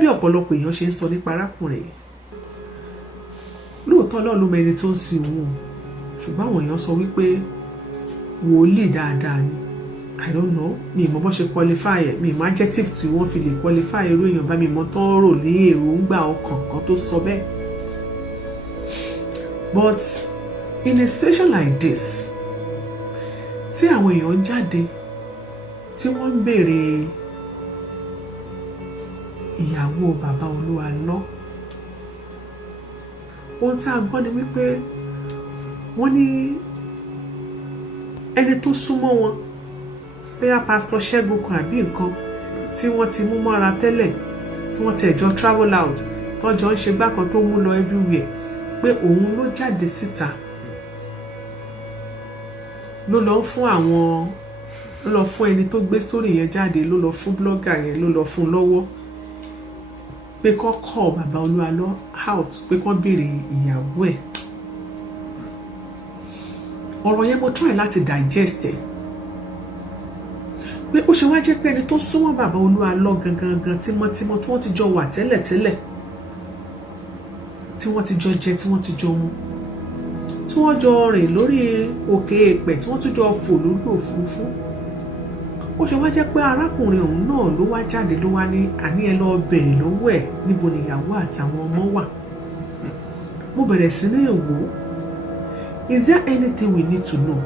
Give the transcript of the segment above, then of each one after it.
bí ọ̀pọ̀lọpọ̀ èèyàn ṣe ń sọ nípa arákùnrin lóòótọ́ Ọlọ́run ló mọ ẹni tó ń sin òun ṣùgbọ́n àwọn èèyàn sọ wípé wòlíì dáadáa ni. I don't know, mi mọ̀ bó ṣe qualify ẹ̀, mi mọ̀ adjective tí wọ́n fi lè qualify irú èèyàn bá mi mọ̀ tó ń rò ní èròǹgbà ọkàn kan tó sọ bẹ́ẹ̀. But in a situation like this, tí àwọn èèyàn jáde tí wọ́n ń béèrè ìyàwó bàbá olúwa lọ, ohun tí a gbọ́ ni wípé wọ́n ní ẹni tó súnmọ́ wọn bóyá pásítọ̀ Ṣẹ́gun kan àbí nǹkan tí wọ́n ti mú mọ́ra tẹ́lẹ̀ tí wọ́n ti ẹ̀jọ́ travel out tọ́jọ́ ń ṣe bákan tó mú lọ everywhere pé òun ló jáde síta ló lọ fún ẹni tó gbé story yẹn jáde, ló lọ fún blogger yẹn, ló lọ fún lọ́wọ́ pé kó call bàbá olúwa lọ out pé kó béèrè ìyàwó ẹ̀. ọ̀rọ̀ yẹn mo try láti digest ẹ̀ pé ó ṣe wá jẹ́ pé ẹni tó súnmọ́ bàbá olúwa lọ gangan tímọ́tímọ́ tí wọ́n ti jọ wà tẹ́lẹ̀tẹ́lẹ̀, tí wọ́n ti jọ jẹ, tí wọ́n ti jọ mu, tí wọ́n jọ rìn lórí òkè èèpẹ̀, tí wọ́n tún jọ fò lórí òfurufú. ó ṣe wá jẹ́ pé arákùnrin ọ̀hún náà ló wá jáde ló wá ní àní ẹ lọ bèrè lọ́wọ́ ẹ̀ níbo ni ìyàwó àtàwọn ọmọ wà. mo bẹ̀rẹ̀ sí ní ìwò, is there anything we need to know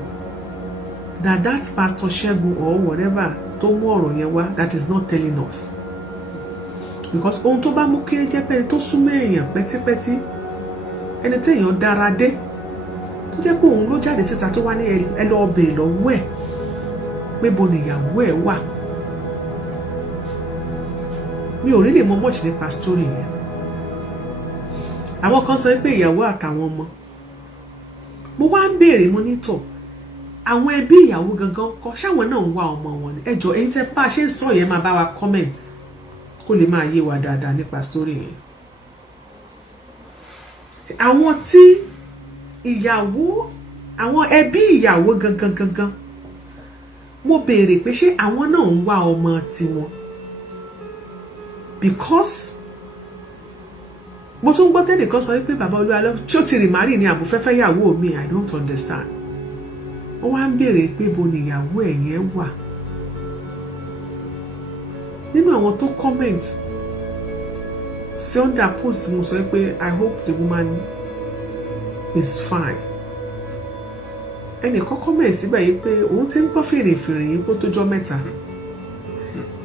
that pastor Ṣẹ́gun or whatever tó mú ọ̀rọ̀ yẹn wá that is not telling us? Because ohun tó bá mú kí jẹ́ pé ẹni tó súnmọ́ èèyàn pẹ́típẹ́tí, ẹni tí èèyàn dára dé tó jẹ́ pé òun ló jáde síta tó wá ní ẹ lọ bèrè lọ́wọ́ ẹ̀ pé bo ni ìyàwó ẹ̀ wà. mi ò rí lè mọ much nípa story yẹn. àwọn kan sọ pé ìyàwó àtàwọn ọmọ, mo wá ń béèrè mo nítọ̀ àwọn ẹbí ìyàwó gangan kọ́ ṣáwọn náà ń wá ọmọ wọn ni. ẹ jọ̀ọ́ ẹ̀yin tẹ́ bá a ṣe ń sọ yẹn máa bá wa comment kó lè máa yé wa dáadáa nípa story yẹn. àwọn tí ìyàwó, àwọn ẹbí ìyàwó gangan mo béèrè pé ṣé àwọn náà ń wá ọmọ tiwọn, because mo tún gbọ́ tẹ́nìkan sọ pé bàbá olúwa lọ tí ó ti rì márì ní àbúfẹ́fẹ́ ìyàwó mi. I don't understand. wọ́n wá ń béèrè pé bo ni ìyàwó ẹ̀ yẹn wà. nínú àwọn tó comment sí under post mo sọ pé I hope the woman is fine. ẹnì kan comment síbẹ̀ yìí pé òun ti ń gbọ́ fèrèfèrè yìí kó tó jọ́ mẹ́ta.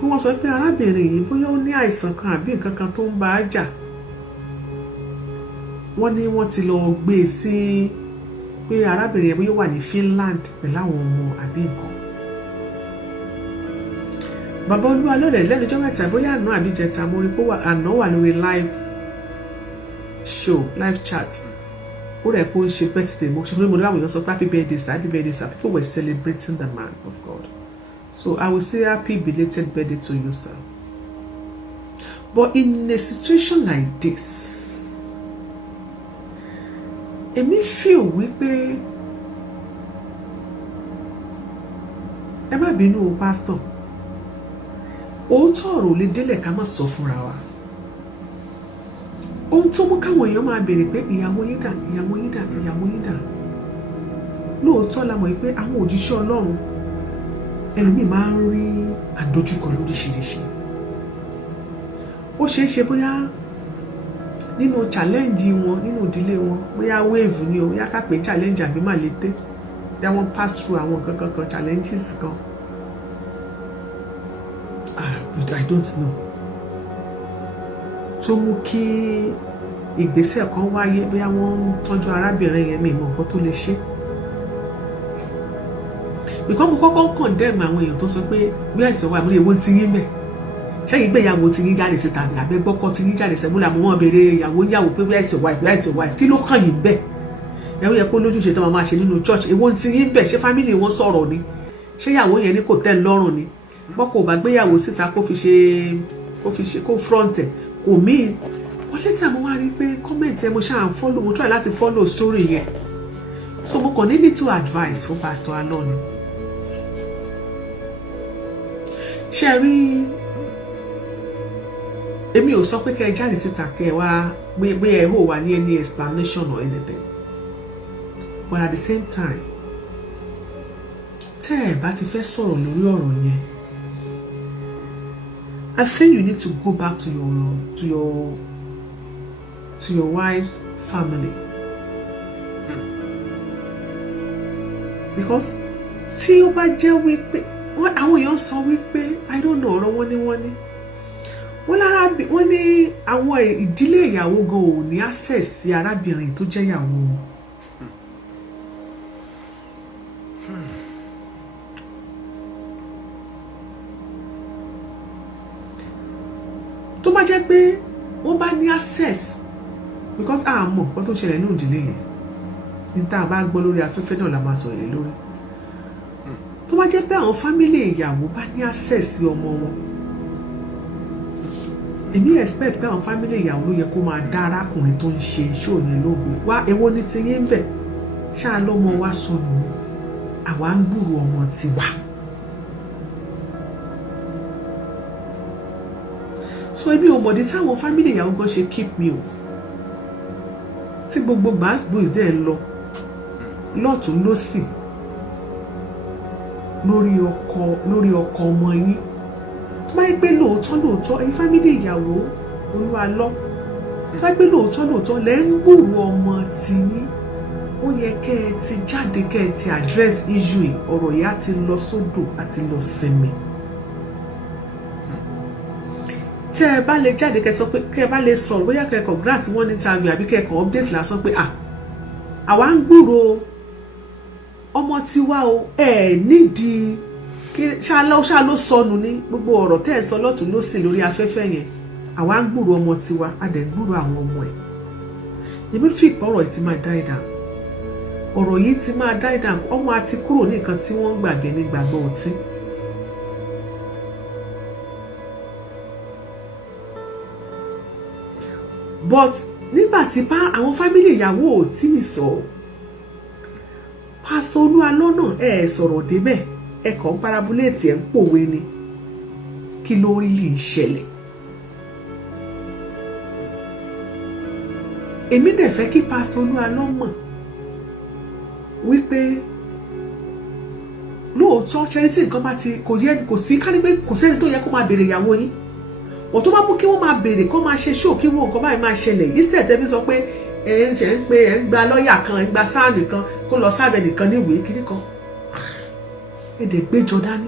bí wọ́n sọ pé arábìnrin yìí bóyá ó ní àìsàn kan àbí nǹkan kan tó ń bá a jà. wọ́n ní wọ́n ti lọ gbé e sí pé arábìnrin yẹn bóyá wà ní Finland pẹ̀lú àwọn ọmọ àbí nǹkan. bàbá olúwa lọ́rẹ̀ lẹ́nu ọjọ́ mẹ́ta bóyá àná àbí jẹta mo rí pé àná wà lórí live show, live chat. ó rẹ̀ pé ó ń ṣe birthday mo ṣe fún mi mo ní àwọn èèyàn sọ pé happy birthday sir, happy birthday sir. People were celebrating the man of God. So I will say happy belated birthday to you, sir. But in a situation like this, èmi feel wípé ẹ má bínú o pastor, òótọ́ ọ̀rọ̀ lè délẹ̀ ká má sọ fúnra wa. ohun tó mú káwọn èèyàn máa béèrè pé ìyàwó yín dà, ìyàwó yín dà, ìyàwó yín dà. lóòótọ́ la mọ̀ pé àwọn òjíṣẹ́ Ọlọ́run ẹlòmíì máa ń rí àdójúkọ lóríṣiríṣi. ó ṣeé ṣe bóyá nínú challenge wọn, nínú ìdílé wọn, bóyá wave ni o, bóyá ká pè challenge àbí màlété, bóyá wọ́n pass through àwọn nǹkan kan challenges kan. I don't know. tó mú kí ìgbésẹ̀ kan wáyé, bóyá wọ́n ń tọ́jú arábìnrin yẹn, mi mọ̀ nǹkan tó lè ṣe. Because mo kọ́kọ́ condemn àwọn èèyàn tó sọ pé bí àìsàn wà múlẹ̀ owó ti yín bẹ̀. ṣẹ́yìn gbé ìyàwó ti yín jáde síta ní abẹ́ gbọ́kọ́ ti yín jáde sẹ́múlẹ̀ àmọ́ wọn béèrè ìyàwó pé bí àìsàn wife kí ló kàn yín bẹ̀. ẹ̀rọ yẹ kó lójúṣe tó máa ṣe nínú church èwo ti yín bẹ̀, ṣé family wọn sọ̀rọ̀ ni, ṣé ìyàwó yẹn ní kò tẹ́ lọ́rùn ni. bọ́kọ̀ ò bá gbé ìyàwó síta kó front ẹ̀ kò míì. wọ́n létà mo wá rí pé comment ẹ mo ṣáà ń follow, mo try láti follow story yẹn. so mo kàn ní little advice fún pastor aloni. ṣe rí èmi ò sọ pé kẹ́ jáde síta kẹ́ wá bí ẹ hò wá ní any explanation or anything, but at the same time tẹ́ ẹ bá ti fẹ́ sọ̀rọ̀ lórí ọ̀rọ̀ yẹn, I think you need to go back to your wife's family. Because tí ó bá jẹ́ wípé àwọn èèyàn sọ wípé I don't know ọ̀rọ̀ wọ́n ní àwọn ìdílé ìyàwó gan ò ní access sí arábìnrin tó jẹ́ ìyàwó wọn. Tó bá jẹ́ pé wọ́n bá ní access, because a mọ̀ nǹkan tó ṣẹlẹ̀ ní ìdílé yẹn, ní tá a bá gbọ́ lórí afẹ́fẹ́ náà la máa sọ yẹn lórí. Tó bá jẹ́ pé àwọn fámílì ìyàwó bá ní access sí ọmọ wọn, èmi expect pé àwọn fámílì ìyàwó ló yẹ kó máa dá arákùnrin tó ń ṣe show yẹn lóògbé wá, èwo ní ti yín bẹ̀, ṣáà lọ́mọ wa sọnù ni, àwa ń gbúrò ọmọ tiwa. So èmi ò mọ̀dí táwọn fámílì ìyàwó gan ṣe keep mute, tí gbogbo gbàgbọ́ dẹ̀ lọ lọ́tún lósì lórí ọkọ ọmọ yín. Tó bá yẹ pé lóòótọ́ ẹ̀yin fámílì ìyàwó olúwa lọ, tó bá yẹ pé lóòótọ́ lẹ́ ń gbúrò ọmọ tiyín, ó yẹ kẹ́ ẹ ti jáde kẹ́ ẹ ti address issue yìí, ọ̀rọ̀ yìí á ti lọ sódò àti lọ sinmi. Tẹ́ ẹ bá lè jáde kẹ́ sọ pé kẹ́ ẹ bá lè sọ̀rọ̀ bóyá kẹ́kọ̀ọ́ grant wọ́n ní interview àbí kẹ́kọ̀ọ́ update lásán pé àwa ń gbúrò ọmọ tiwa o, nídìí ṣá ló sọnù ní gbogbo ọ̀rọ̀ tẹ́ ẹ sọ lọ́tún lósì lórí afẹ́fẹ́ yẹn, àwa ń gbúrò ọmọ tiwa, a dẹ̀ ń gbúrò àwọn ọmọ ẹ̀. Èmi fi ìpọ̀rọ̀ yìí ti máa die down, ọ̀rọ̀ yìí ti máa die down, ọmọ àti kúrò ní nǹkan tí wọ́n ń gbàgbé ní gbàgbọ́ ọtí. But nígbà tí àwọn fámílì ìyàwó ò tí ì sọ, pásọ Olúwalọ́nà sọ̀rọ̀ débẹ̀, kàn parabuléètì ń pòwe ni, kí ló rí lè ṣẹlẹ̀. Èmi dẹ̀ fẹ́ kí pásọ Olúwalọ́nà mọ̀ wípé lóòótọ́ ṣẹ́ni tí nǹkan bá ti kò sí ká ní pé kò sẹ́ni tó yẹ kó máa béèrè ìyàwó yín, wọ́n tó bá mú kí wọ́n máa béèrè kó máa ṣe ṣó kí wọ́n nǹkan báyìí máa ṣẹlẹ̀ yìí sẹ̀tẹ́bí sọ pé ń gba lọ́ọ̀yà kan, ń gba sáà nìkan kó lọ sábẹ̀ nìkan níwèé kíní kan. Èdè gbéjọ dání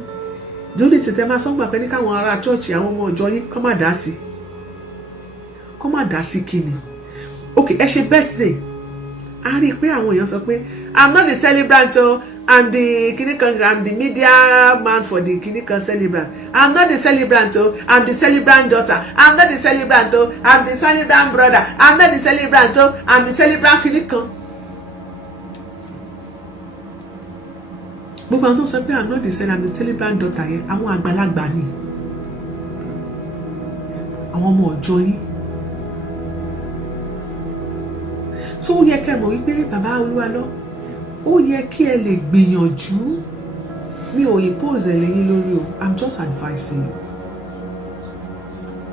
lórí tètè máa sọ́gbà pé ní káwọn ará chọ́ọ̀chì àwọn ọmọ ìjọ yín kọ́ má dá sí kíni. Ok, ẹ ṣe birthday, a rí i pé àwọn èèyàn sọ pé I'm not the celebrant o, I'm the kinikan, I'm the media man for the kinikan celebrant. I'm not the celebrant o, I'm the celebrant daughter. I'm not the celebrant o, I'm the celebrant brother. I'm not the celebrant o, I'm the celebrant kinikan. Gbogbo àwọn tó sọ pé I'm not the celebrant, I'm the celebrant daughter yẹn, àwọn àgbàlagbà ni, àwọn ọmọ ọjọ́ yín. So ó yẹ kẹ́ mọ̀ wípé bàbá Olúwalọ́, ó yẹ kí ẹ lè gbìyànjú, mi ò impose ẹlẹ́yìn lórí o, I'm just advising you.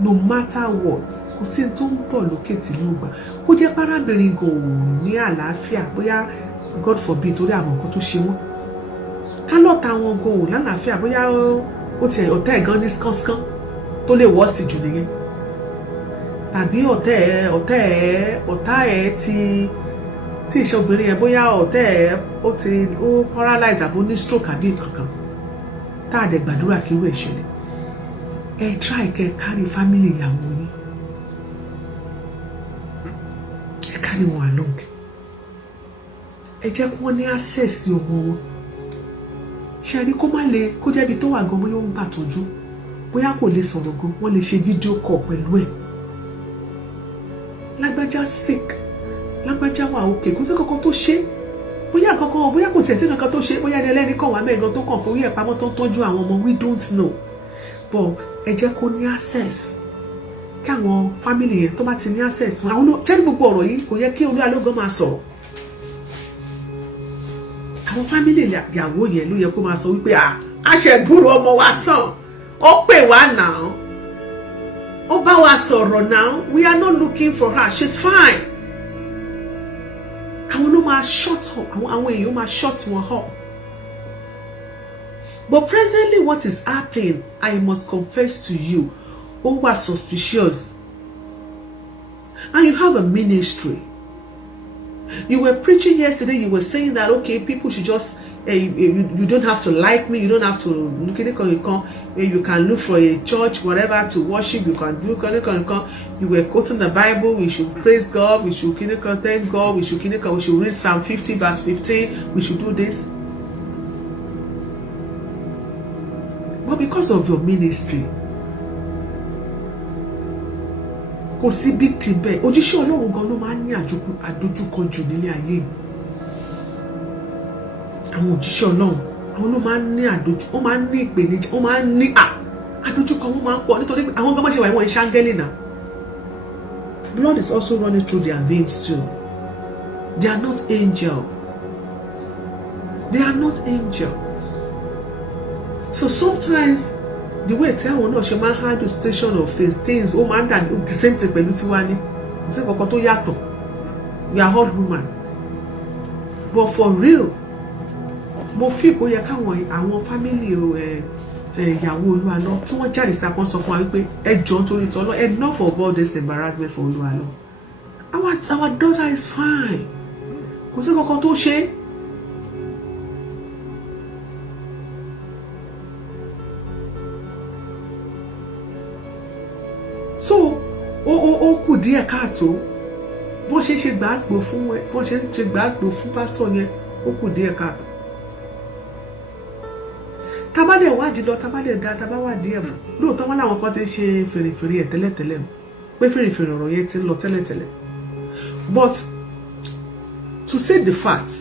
No matter what, kò sí tó ń bọ̀ lókè tí ló gbà, kó jẹ́ párábìnrin gan ò ní àlàáfíà, bóyá God forbid torí àwọn nǹkan tó ṣe wọ́n, ká lọ́ta wọn gan ò lálàáfíà, bóyá ó ti ọ̀tá ẹ̀ gan ní skánsán tó lè wọ́ sí jù nìyẹn, tàbí ọ̀tá ẹ̀ tí ìṣe obìnrin yẹn bóyá ọ̀tẹ̀ ẹ̀ ó paralyze àbó ní stroke àbí kankan, tá a dẹ̀ gbàdúrà kí irú ẹ̀ ṣẹlẹ̀. Ẹ try kẹ́ carry family ìyàwó yín, ẹ carry wọn along, ẹ jẹ́ kí wọ́n ní access sí ọmọ wọn. Ṣé ẹni kó má lè kó jẹ́bi tó wà gan bóyá ó ń gbàtọ́jú, bóyá kò lè sọ̀rọ̀ gan, wọ́n lè ṣe fídíò call pẹ̀lú ẹ̀. Lágbájá sick, lágbájá wà òkè, kò sí kankan tó ṣe, bóyá kò tiẹ̀ sí kankan tó ṣe, bóyá ẹni ẹlẹ́ni kàn wá mẹ́gan tó kàn forí ẹ̀ pamọ́ tó ń tọ́jú àwọn ọmọ, we don't know. But ẹ jẹ́ kó ní access, kí àwọn family yẹn tó bá ti ní access, àwọn jẹ́rìí gbogbo ọ̀rọ̀ yìí kò yẹ kí Olúwalọ́gán máa sọ̀rọ̀. Àwọn family ìyàwó yẹn ló yẹ kó máa sọ wípé a ṣe gbúrò ọmọ wa tán, ó pè wá náà, ó bá wa sọ̀rọ̀ now, we are not looking for her, she's fine. Àwọn ló máa shut up, àwọn èèyàn máa shut wọn up. But presently what is happening, I must confess to you, ó wà suspicious. And you have a ministry. You were preaching yesterday, you were saying that, okay, people should just, you don't have to like me, you don't have to, you can look for a church, whatever, to worship, you can do, you were quoting the Bible, we should praise God, we should thank God, we should read Psalm 50 verse 15, we should do this. But because of your ministry, kò sí big thing bẹ́ẹ̀, òjíṣẹ́ Ọlọ́run gan ló máa ń ní àdójúkọ jù nílé ayé. Àwọn òjíṣẹ́ Ọlọ́run, àwọn ló máa ń ní ó máa ń ní ìpèníjà, ó máa ń ní àdójúkọ wọn máa ń pọ̀ nítorí pé àwọn gan máa ṣe wà wọ́n ṣáńgẹ́lì náà. Blood is also running through their veins too. They are not angels. They are not angels. So sometimes the way tí àwọn náà ṣe máa handle station of things ó máa ń dà the same thing pẹ̀lú tiwa ni, kò sí kankan tó yàtọ̀. We are all human. But for real, mo fi kó yẹ káwọn àwọn family ìyàwó Olúwalọ kí wọ́n jáde sí àpọ́n sọ fún wa wípé ẹ jọ̀ọ́ nítorí tọ́lọ́, enough of all this embarrassment for Olúwalọ. Our daughter is fine. Kò sí kankan tó ṣe. So ó kù díẹ̀ káàtó bó ṣe ṣe gbàgbó fún pásítọ̀ yẹn, ó kù díẹ̀ káàtó. Tabade wádìí lọ, tabade dá, tabawádìí ẹ̀ mọ̀, lóòótọ́ wọn làwọn kan ti ń ṣe fèrèfèrè ẹ̀ tẹ́lẹ̀tẹ́lẹ̀ pé fèrèfèrè ọ̀rọ̀ yẹn ti ń lọ tẹ́lẹ̀tẹ́lẹ̀. But to say the fact,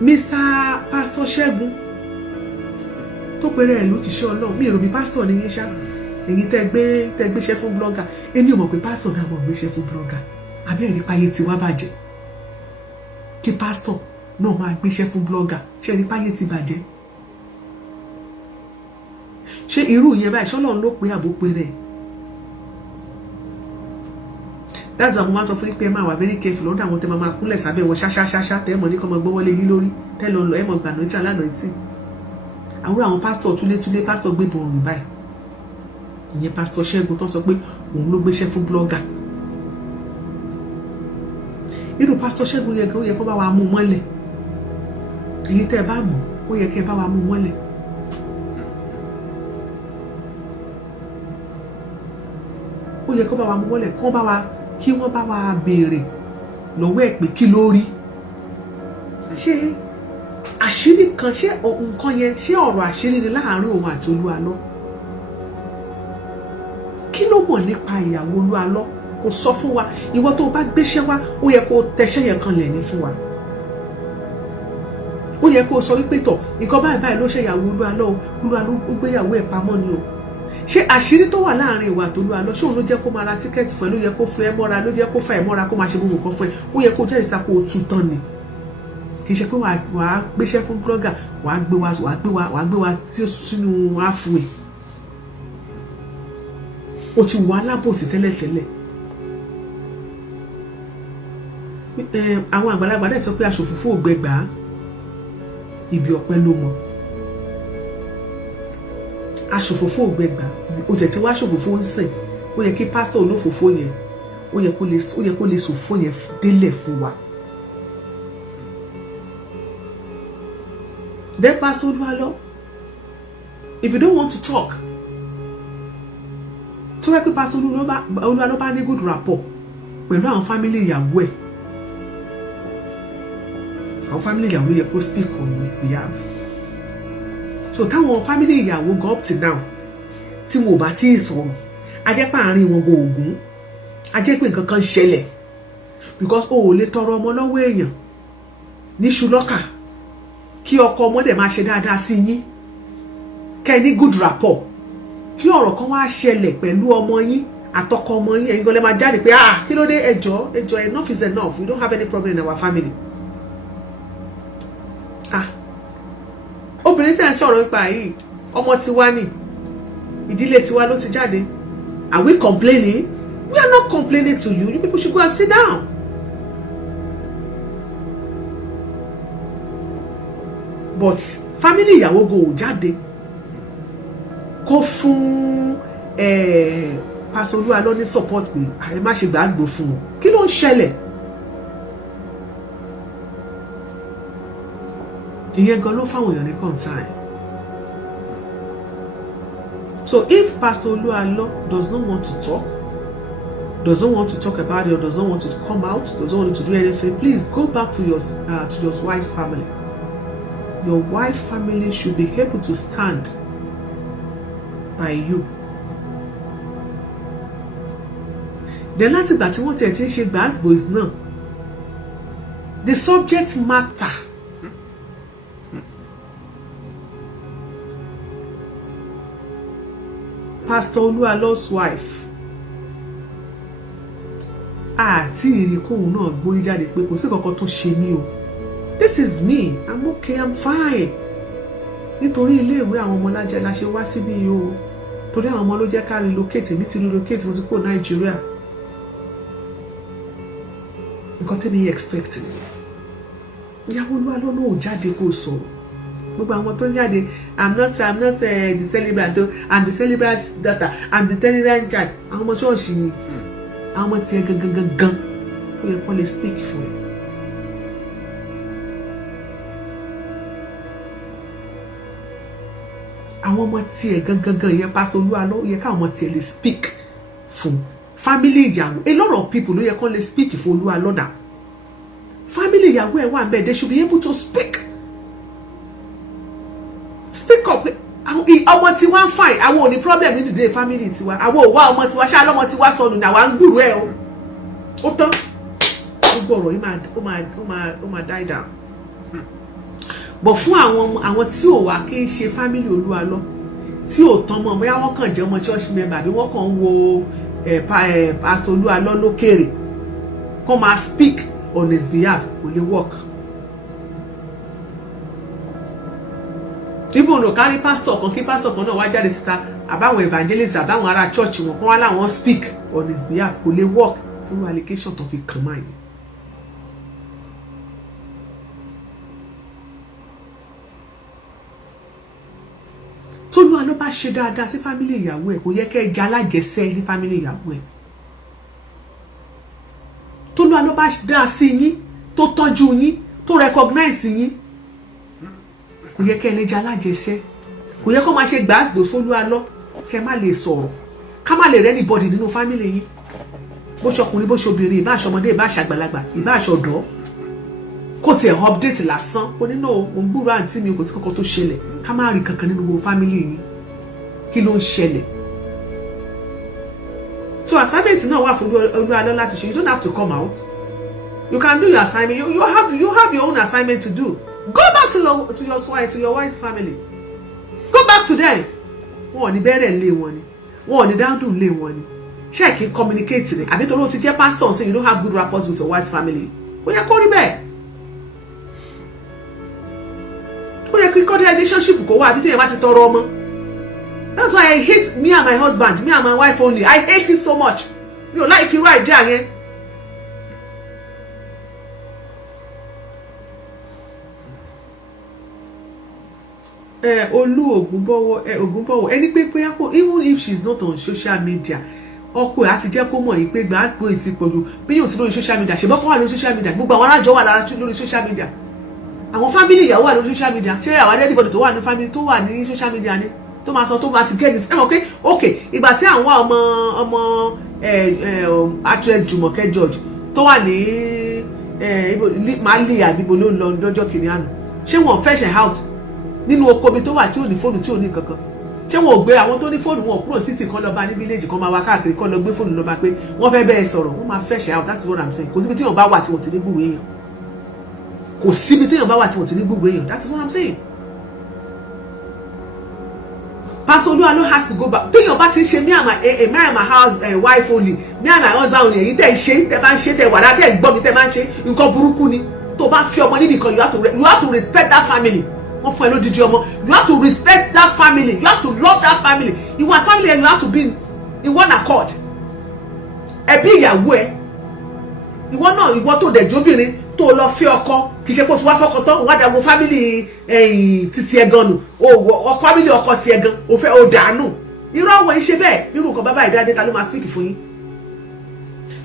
Mr. Pastor Ṣẹ́gun tó pèrè ẹ̀ lójíṣẹ́ Ọlọ́run, mi ò rò bí pásítọ̀ ní yín ṣá, èyí tẹ́ gbéṣẹ́ fún blogger, èmi ò mọ̀ pé pásítọ̀ náà mọ̀ gbéṣẹ́ fún blogger, àbí ẹ̀rí páyé tí wá bàjẹ́ kí pásítọ̀ náà máa gbéṣẹ́ fún blogger, ṣé ẹ̀rí páyé ti bàjẹ́? Ṣé irú yẹn báyìí ṣọ́lọ́run ló pé àbó pé rẹ̀? That's why mo máa sọ fún yín pé ẹ máa wà very careful lọ́dọ̀ àwọn tẹ́ máa kúnlẹ̀ sábẹ́ wọn ṣáṣáṣáṣá tẹ́ mọ̀ ní kọ́ mọ gbọ́wọ́lé yín lórí tẹ́ lọ lọ ẹ mọ̀ gbànà tí alánà tí àwọn pásítọ̀ túlétúlé pásítọ̀ gbé borùn báyìí, ìyẹn pásítọ̀ Ṣẹ́gun tó sọ pé òun ló gbéṣẹ́ fún blogger. Irú pásítọ̀ Ṣẹ́gun yẹ kí ó yẹ kó bá wa mú mọ́lẹ̀, èyí tẹ́ ẹ bá mọ̀ ó yẹ kí ẹ bá wa mú mọ́lẹ̀. Ó yẹ kó bá wa mú mọ́lẹ̀ kí wọ́n bá wa béèrè lọ́wọ́ ẹ̀ pé kí ló rí. Ṣé àṣírí kan, ṣé nǹkan yẹn, ṣé ọ̀rọ̀ àṣírí ni láàárín òun àti Olúwalọ? Kí ló mọ̀ nípa ìyàwó Olúwalọ? Kò sọ fún wa. Ìwọ tó bá gbéṣẹ́ wá, ó yẹ kó tẹṣẹ́ yẹn kan lẹ̀ ní fún wa. Ó yẹ kó sọ wípé tọ̀ nǹkan báyìí ló ṣe ìyàwó Olúwalọ, Olúwalọ ó gbéyàwó ẹ̀ pamọ́ ni o. Ṣé àṣírí tó wà láàárín ìwà àti Olúwalọ ṣé òun ló jẹ́ kó máa ra tíkẹ́ẹ̀tì fún ẹ, ló yẹ kó fún ẹ mọ́ra, ló jẹ́ kó fà ẹ mọ́ra, kó máa ṣe gbogbo nǹkan fún ẹ? Ó yẹ kó jẹ́ ìsapò òtún tán ni. Kì í ṣe pé wàá gbéṣẹ́ fún blogger, wàá gbé wa tí ó sínú àfúwé. O ti wà lábòsí tẹ́lẹ̀tẹ́lẹ̀. Àwọn àgbàlagbà dẹ̀ sọ pé aṣòfófó ò gbẹgbà, ibi ọ̀pẹ ló mọ. Aṣòfófó ò gbẹgbà, o tẹ̀ tí wá aṣòfófó ń sìn, ó yẹ kí pásítọ̀ olófòfó yẹn, ó yẹ kó lè sòfó yẹn délẹ̀ fún wa. Then Pastor Olúwalọ, if you don't want to talk, tó wẹ́ pé Pastor Olúwalọ bá ní good rapport pẹ̀lú àwọn family ìyàwó ẹ̀, àwọn family ìyàwó yẹ kó speak on his behalf. So táwọn family ìyàwó go up to now tí wọn ò bá tí ì sọ̀rọ̀, a jẹ́ pé àárín wọn gbọ́ ògún, a jẹ́ pé nǹkan kan ṣẹlẹ̀, because o ò lè tọrọ ọmọ lọ́wọ́ èèyàn ní ṣùlọ́kà kí ọkọ ọmọdé máa ṣe dáadáa sí yín, kẹ́ ní good rapport, kí ọ̀rọ̀ kan wá ṣẹlẹ̀ pẹ̀lú ọmọ yín àtọkọ ọmọ yín, ẹ̀yin gan lè máa jáde pé kí ló dé, ẹjọ́ enough is enough, we don't have any problem in our family. Obìnrin tẹ́ ń sọ̀rọ̀ nípa yìí, ọmọ ti wá ní, ìdílé tiwa ló ti jáde. Are we complaining? We are not complaining to you. You people should go and sit down. But family ìyàwó go jáde kó fún Pastor Oluwalo ní support pé ẹ má ṣe gbàgbó fún wọn. Kí ló ń ṣẹlẹ̀? Ìyẹn gan ló fáwọn èèyàn ní concern. So if Pastor Oluwalo does not want to talk, doesn't want to talk about it, or doesn't want to come out, doesn't want to do anything, please go back to your wife's family. Your wife's family should be able to stand by you. Then láti ìgbà tí wọ́n ti ń ṣe gbàgbós náà, the subject matter Pastor Oluwalo's wife àti ìrìnkóhun náà gbórí jáde pé kò sí kankan tó ṣe mí o. This is me, I'm okay, I'm fine. Nítorí ilé ìwé àwọn ọmọ lájẹ la ṣe wá síbí yìí o. Torí àwọn ọmọ ló jẹ́ ká relocate, mi ti relocate, mo ti kúrò Nigeria. Nǹkan tẹ́mi expect ni. Ìyàwó Oluwalo náà ò jáde kó sọ̀rọ̀. Gbogbo àwọn tó ń jáde, I'm not the celebrant, I'm the celebrant's daughter, I'm the celebrant child. Àwọn ọmọ ṣọ́ọ̀ṣì ni. Àwọn ọmọ tiẹ̀ gangan ó yẹ kó lè speak fún ẹ. Àwọn ọmọ tiẹ̀ gangan yẹ Pastor Oluwalo yẹ ká ọmọ tiẹ̀ lè speak fún family ìyàwó. A lot of people ló yẹ kó lè speak fún Oluwalo dà. Family ìyàwó ẹ̀ wà ń bẹ̀, they should be able to speak. Speak up. Ọmọ tí wọ́n fine, àwọn ò ní problem ní dìde family tiwa. Àwọn ò wá ọmọ tiwa, ṣá lọ́mọ tiwa sọnù ní àwa ń gbúrú ẹ̀ o. Ó tán. Gbogbo ọ̀rọ̀ yìí ó máa die down. But fún àwọn tí ò wá kí n ṣe family Oluwalo, tí ò tán mọ́, bóyá wọ́n kàn jẹ́ ọmọ church member àbí wọ́n kàn ń wo Pastor Oluwalo lókèrè, kó máa speak on his behalf, kò lè work. Even though carry pastor kan kí pastor kan náà wá jáde síta àbáwọn evangelist àbáwọn ará church wọn kán wá láwọn speak on his behalf, kò lè work fún allocation tó fi kàn máa yìí. Oluwalo bá ṣe dáadáa sí family ìyàwó ẹ̀, kò yẹ kẹ́ ẹ jẹ́ alájẹsẹ́ ní family ìyàwó ẹ̀. Oluwalo bá dá sí yín, tó tọ́jú yín, tó recognize yín, kò yẹ kẹ́ ẹ lè jẹ́ alájẹsẹ́. Kò yẹ kó máa ṣe gbàgbó fún Oluwalo kẹ́ má lè sọ̀rọ̀, ká má lè rẹ́ anybody nínú family yín. Bó ṣọkùnrin bó ṣobìnrin, ìbá aṣọmọdé ìbá aṣàgbàlagbà ìbá aṣọ̀dọ́, kò tiẹ̀ update lásán kò nínú òun gbúrò àǹtí mi kò sí kankan tó ṣẹlẹ̀, ká má rí kankan nínú family yín. Kí ló ń ṣẹlẹ̀? So assignment náà wà fún Oluwalo láti ṣe. You don't have to come out. You can do your assignment. You have your own assignment to do. Go back to your wife's family. Go back to them. Wọ́n ò ní bẹ̀rẹ̀ lé wọn ni. Wọ́n ò ní dáńdùn lé wọn ni. Ṣé kí communicate ni? Àbí torí o ti jẹ́ pastor so you don't have good rapport with your wife's family. Ó yẹ kó rí bẹ́ẹ̀. Ó yẹ kí cordial relationship kó wà àbí téèyàn bá ti tọrọ ọmọ. That's why I hate me and my husband, me and my wife only. I hate it so much. Mi ò like irú àìjẹ́ yẹn. Olú Ògúnbọ̀wọ̀ ẹni pé even if she's not on social media, ọkọ ẹ̀ àti jẹ́ kó mọ̀ yìí pé gbàgbó ìsìpọ̀jù bí yóò sí lórí social media, ṣe bọ́kọ́ wà lórí social media, gbogbo àwọn arájọ́ wà lára lórí social media, àwọn family ìyàwó wà lórí social media, ṣé àwọn anybody tó wà ní family tó wà ní social media ni tó máa sọ tó bá ti gẹ́gẹ́ ẹ mọ̀ pé okay ìgbà tí àwọn ọmọ actress Jùmọ̀kẹ́ George tó wà ní Mali àdìbò ló ń lọ lọ́jọ́ kìnìún àná, ṣé wọn fẹ́ṣẹ̀ out nínú oko mi tó wà tí ò ní fóònù tí ò ní kankan, ṣé wọn ò gbé àwọn tó ní fóònù wọn kúrò city kan lọ bá ní village kan máa wá káàkiri kan lọ gbé fóònù lọ bá pé wọ́n fẹ́ bẹ́ẹ̀ sọ̀rọ̀, wọ́n máa fẹ́ṣẹ̀ out. That's what I'm saying. Kò síbi tí wọ́n bá wà tí wọ́n ti ní gbúròó èèyàn, kò síbi tí wọ́n bá wà tí wọ́n ti ní gbúròó èèyàn. That is what I'm saying. Pastor Oluwalo has to go back. Téèyàn bá ti ṣe me and my house wife only, me and my husband only, èyí tẹ́ ṣe tẹ́ bá ń ṣe tẹ́ wà láti gbọ́ mi tẹ́ bá ń ṣe nǹkan burúkú ni. Tó bá fi ọmọ níbi kan, you have to respect that family. wọ́n fún ẹ lódìdí ọmọ. You have to respect that family, you have to love that family. You are family and you have to be in one accord. Ẹbí ìyàwó ẹ, ìwọ náà, ìwọ tó dẹ̀ jóbìnrin tó lọ fi ọkọ, kì í ṣe pé o ti wá fọkọ tán, wá dàgbò family títí ẹ gan nù, o family ọkọ ti ẹ gan, o fẹ́ o dànù. Irú àwọn ìṣe bẹ́ẹ̀, irú nǹkan bàbá ìdáde ta ló máa speak fún yín.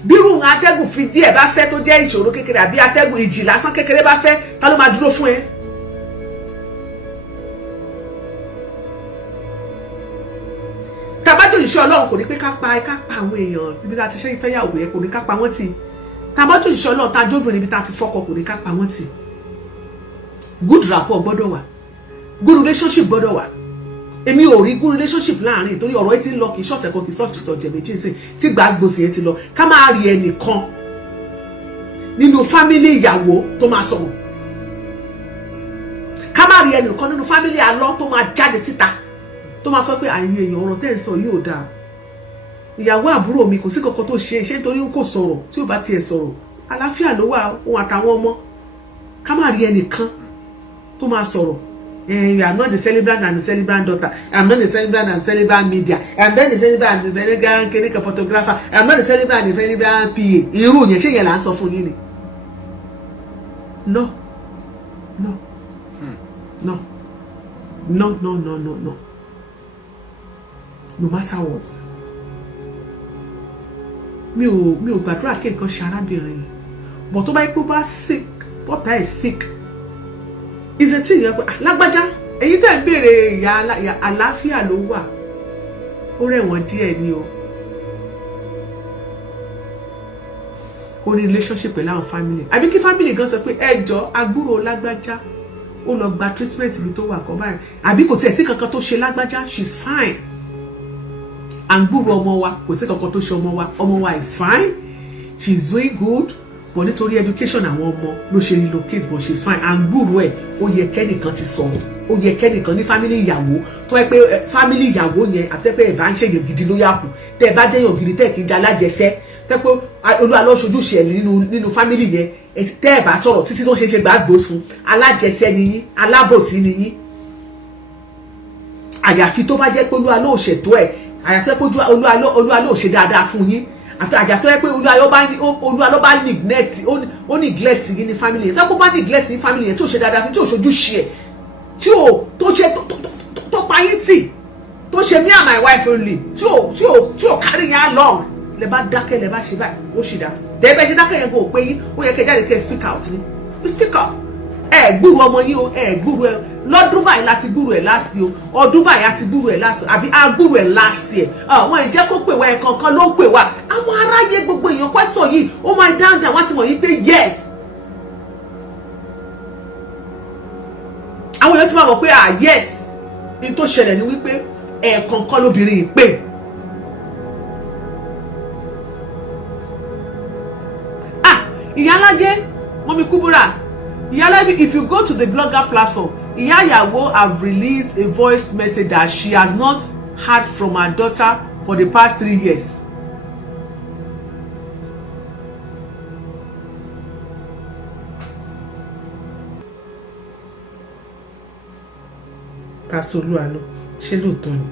Bírú atẹ́gùn fi díẹ̀ bá fẹ́ tó jẹ́ ìṣòro kékeré àbí atẹ́gùn ìjì lásán kékeré bá fẹ́, ta ló máa dúró fún ẹ? Tàbájò ìṣẹ́ Ọlọ́run kò ní pé ká pa àwọn èèyàn níbi tá a ti ṣe ìfẹ́yàwó yẹn, kò ní ká pa wọ́n tì. Tàbájò ìṣẹ́ Ọlọ́run tá a jóbìnrin níbi tá a ti fọ́kọ kò ní ká pa wọ́n tì. Good rapport gbọ́dọ̀ wà, good relationship gbọ́dọ̀ wà. Èmi ò rí good relationship láàrin torí ọ̀rọ̀ ẹ ti ń lọ kì í ṣọ̀tẹ̀ kan kì í sọ̀jẹ̀ méjì sí tí gbàgbọ́sì yẹn ti lọ. Ká máa rí ẹnìkan nínú family ìyàwó tó máa sọ̀rọ̀. Ká máa rí ẹnìkan nínú family àlọ́ tó máa jáde síta tó máa sọ pé àyè èèyàn ọ̀rọ̀ tẹ́ ń sọ yìí ò dáa. Ìyàwó àbúrò mi kò sí kankan tó ṣe nítorí kò sọ̀rọ̀ tí ò bá tiẹ̀ sọ̀rọ̀. Àlàáfíà ló wà òun àtàwọn ọmọ. Ká máa rí ẹnìkan tó máa sọ̀rọ̀. You are not the celebrant and the celebrant daughter. I am not the celebrant and the celebrant media. I am not the celebrant and the celebrant photographer. I am not the celebrant and the celebrant PA. Irú yẹn ṣé yẹn là ń sọ fún yín ni? No. No. No. No, no, no, no, no. No matter what. Mi ò gbàdúrà kí nǹkan ṣe arábìnrin. But tó bá yẹ pé ó bá sick, bọ́tà ẹ̀ sick. Is a thing lágbájá èyí tẹ́ ń béèrè ìyá àlàáfíà ló wà ó rẹ̀wọ̀n díẹ̀ ni o ó ní relationship pẹ̀lú àwọn family àbí kí family gan sọ pé ẹjọ́ àbúrò lágbájá ó lọ gba treatment ibi tó wà kọ́ báyìí àbí kò tiẹ̀ sí kankan tó ṣe lágbájá she's fine àgbúrò ọmọ wa kò sí kankan tó ṣe ọmọ wa is fine she's doing good. But nítorí education àwọn ọmọ ló ṣe relocate but she's fine and gbúrò ẹ̀ ó yẹ kẹ́nìkan ti sọ̀rọ̀ ó yẹ kẹ́nìkan ní family ìyàwó tó yẹ pé family ìyàwó yẹn àtẹ́pẹ́ ẹ̀ bá ń ṣèyàn gidi ló yà kù tẹ́ ẹ bá jẹ́yàn gidi tẹ́ ẹ kì í jẹ́ alájẹsẹ́ tẹ́ pé olúwa ló ṣojú ṣe nínú family yẹn tẹ́ ẹ bá sọ̀rọ̀ títí tó ṣe gbàgbós fún alájẹsẹ́ ni yín alábòsí ni yín àyàfi tó bá jẹ́ pé olúwa ló ṣètò ẹ̀ àyàfi pé olúwa ló ṣe dáadáa fún yín àjàfẹ́ tó yẹ pé olúwa ló bá neglect ó neglect yín ní family yẹn tó bá neglect yín family yẹn tí ò ṣe dáadáa fi tí ò ṣojú ṣe ẹ̀ tí ò tó ṣe tó pa yín tì tó ṣe me and my wife only tí ò carry yín along lè bá dákẹ́ lè bá ṣe báyìí ó ṣì dá dẹ́gbẹ́ ṣe dákẹ́ yẹn kò pé yín ó yẹ kẹ́ jáde kẹ́ speak out ni speak out gbúrú ọmọ yín o gbúrú ẹ lọ́dún báyìí láti gbúrú ẹ last year ọdún báyìí láti gbúrú ẹ last àbí agbúrú ẹ last year àwọn ìjẹ́ kó pè wá ẹ̀kankan ló ń pè wá àwọn aráyé gbogbo èèyàn question yìí ó máa down wọ́n ti mọ̀ yín pé yes àwọn èèyàn ti máa mọ̀ pé yes ní tó ṣẹlẹ̀ ni wípé ẹ̀kankan lóbìnrin yìí pè ìyá alájẹ mọ́mí kúbúrà. If you go to the blogger platform, Iyawo have released a voice message that she has not heard from her daughter for the past 3 years. Pastor Lualo, ṣé lóòótọ́ ni?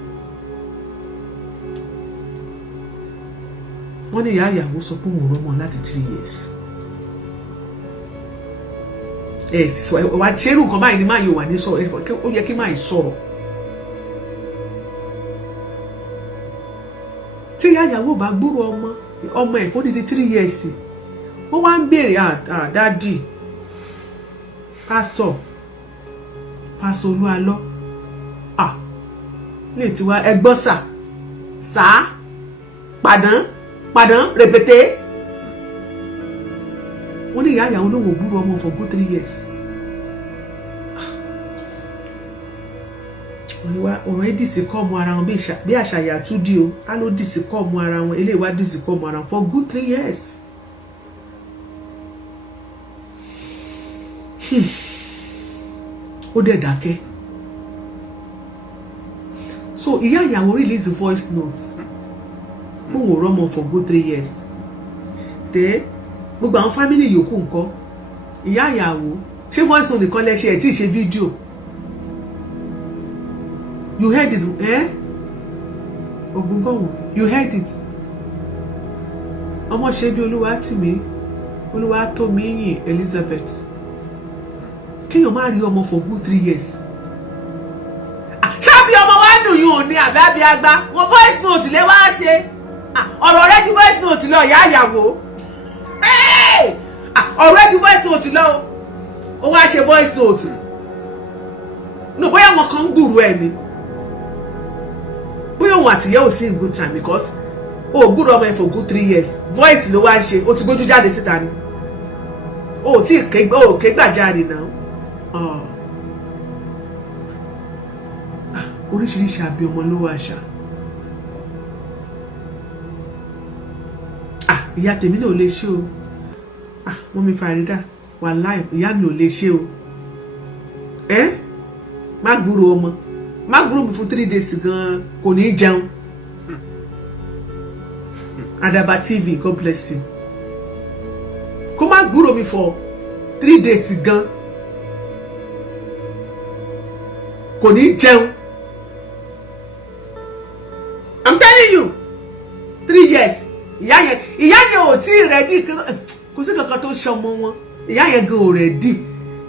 Wọ́n ní Iyawo sọ pé òun rọ́mọ láti 3 years. Wà ṣerú nǹkan báyìí ni máa yóò wà ní sọ̀rọ̀ ó yẹ kí máa sọ̀rọ̀ tí Iyawo bá gbúrò ọmọ ẹ̀ fódìdí 3 years wọ́n wá ń béèrè dádì pásítọ̀ Olúalọ́ lè ti wá ẹgbọ́n sá padàn rẹpẹtẹ. Wọ́n ní Iyawo ló wò gbúrò ọmọ for good 3 years. Ọ̀rọ̀ ẹ̀ dìsí kọ́ ọmọ ara wọn bí àṣàyà tún dí o á ló dìsí kọ́ ọmọ ara wọn eléyìí wá dìsí kọ́ ọmọ ara wọn for good 3 years. Ó dẹ̀ dákẹ́. So Iyawo release the voice notes. Mo wò rọ́mọ for good 3 years. Gbogbo àwọn family yòókù ńkọ́ Iyawo ṣé voice note nìkan lẹ ṣe ẹ̀ tí ì ṣe fídíò You heard it, eh? Ogunbowo, you heard it. Ọmọ ṣe bí Olúwatìmí, Olúwatómiyìn Elizabeth. Can you marry ọmọ for good 3 years? Ṣábí ọmọ wa dùn yín ò ní àbí àgbà. Wọ́n voice note lè wá ṣe. Ọ̀rọ̀ rẹ̀ di voice note lọ ìyá ìyàwó. Ọ̀rọ̀ rẹ̀ di voice note lọ. Ó wá ṣe voice note. No, bóyá wọn kan gbùrú ẹ̀ ni. Bóyá òun àtìyẹ́ ò sí in good time because gbúrú ọmọ ẹ̀ for good 3 years. Voice ló wá ṣe, ó ti gbójú jáde síta ni. Tí ké gbàjáde náà. Oríṣiríṣi àbí ọmọ ló wà ṣá. Ìyá tèmi náà ò lè ṣe o. Wọ́n mi Farida wàláì ìyá mi ò lè ṣe o. Má gbúrò ọmọ. Má gbúrò mi fún 3 days gan kò ní jẹun. Adaba TV, God bless you. Kó má gbúrò mi for 3 days gan kò ní jẹun. I'm telling you 3 years. Ìyá yẹn ò tí ready kò sí kankan tó ṣe ọmọ wọn. Ìyá yẹn gan ò ready.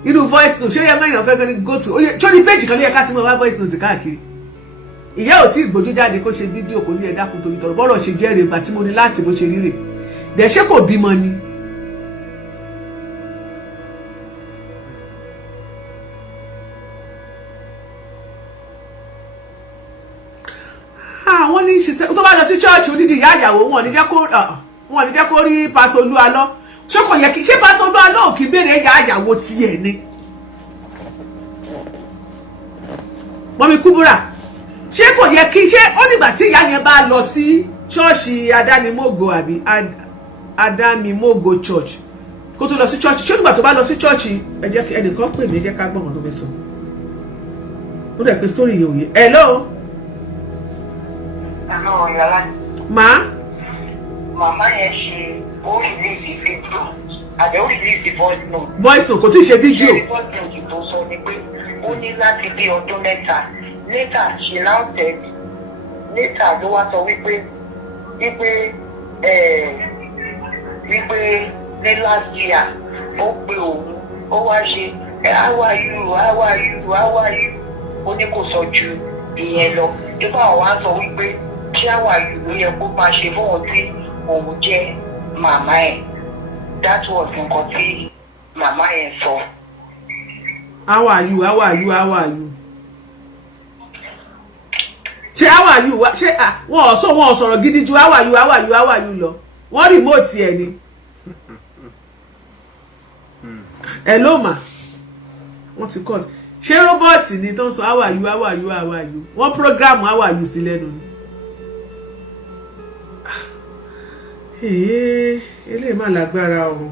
Inú voice note ṣé yẹ mẹ́yàn fẹ́ gan go to ṣórí page kan ló yẹ ká ti mọ̀ wá voice note káàkiri. Ìyá ò tí gbójú jáde kó ṣe fídíò kò ní ẹ dákun torí tọrọ bọ́rọ̀ ṣe jẹ́rìí ìgbà tí mo ní láti bó ṣe ríre. Dẹ̀ ṣé kò bímọ ni. Wọ́n ní ṣe tó bá lọ sí church odidi ìyá ìyàwó wọn ní jẹ́ kó rí Pastor Olúalọ́. Ṣé kò yẹ kí ṣé Pastor Olúalọ́ ò kí béèrè ìyá ìyàwó tiẹ̀ ni. Mọ́mí Kúbúrà ṣé kò yẹ kí ṣé ó nígbà tí ìyá yẹn bá lọ sí chọ́ọ̀ṣì Adánimógo àbí Adámimógo church kó tó lọ sí church ṣé nígbà tó bá lọ sí church ẹ jẹ́ kí ẹnìkan pè mí ẹ jẹ́ ká gbọ́n tó fẹ́ sọ. Ó dẹ̀ pé story yẹn ò yé. Hello. Hello, Yala. Ma? Mama yẹn ṣe ó release the video àbẹ̀ ó release the voice note. Voice note kò tí ì ṣe fídíò. Ṣé voice note tó sọ ni pé ó ní láti bí ọdún mẹ́ta later she now said later ló wá sọ wípé ní last year ó pe òun ó wá ṣe how are you ó ní kò sọ ju ìyẹn lọ nípa àwọn á sọ wípé how are you ló yẹ kó máa ṣe fún wọn tí òun jẹ́ màmá ẹ̀. That was nǹkan tí màmá yẹn sọ. How are you? Ṣé how are you? Ṣé wọ́n sọ̀rọ̀ gidi ju how are you lọ. Wọ́n remote ẹ̀ ni. Hello ma. Wọ́n ti cut. Ṣé robot ni tó ń sọ how are you? Wọ́n program how are you sí lẹ́nu ni. Eléyìí mà lágbára o.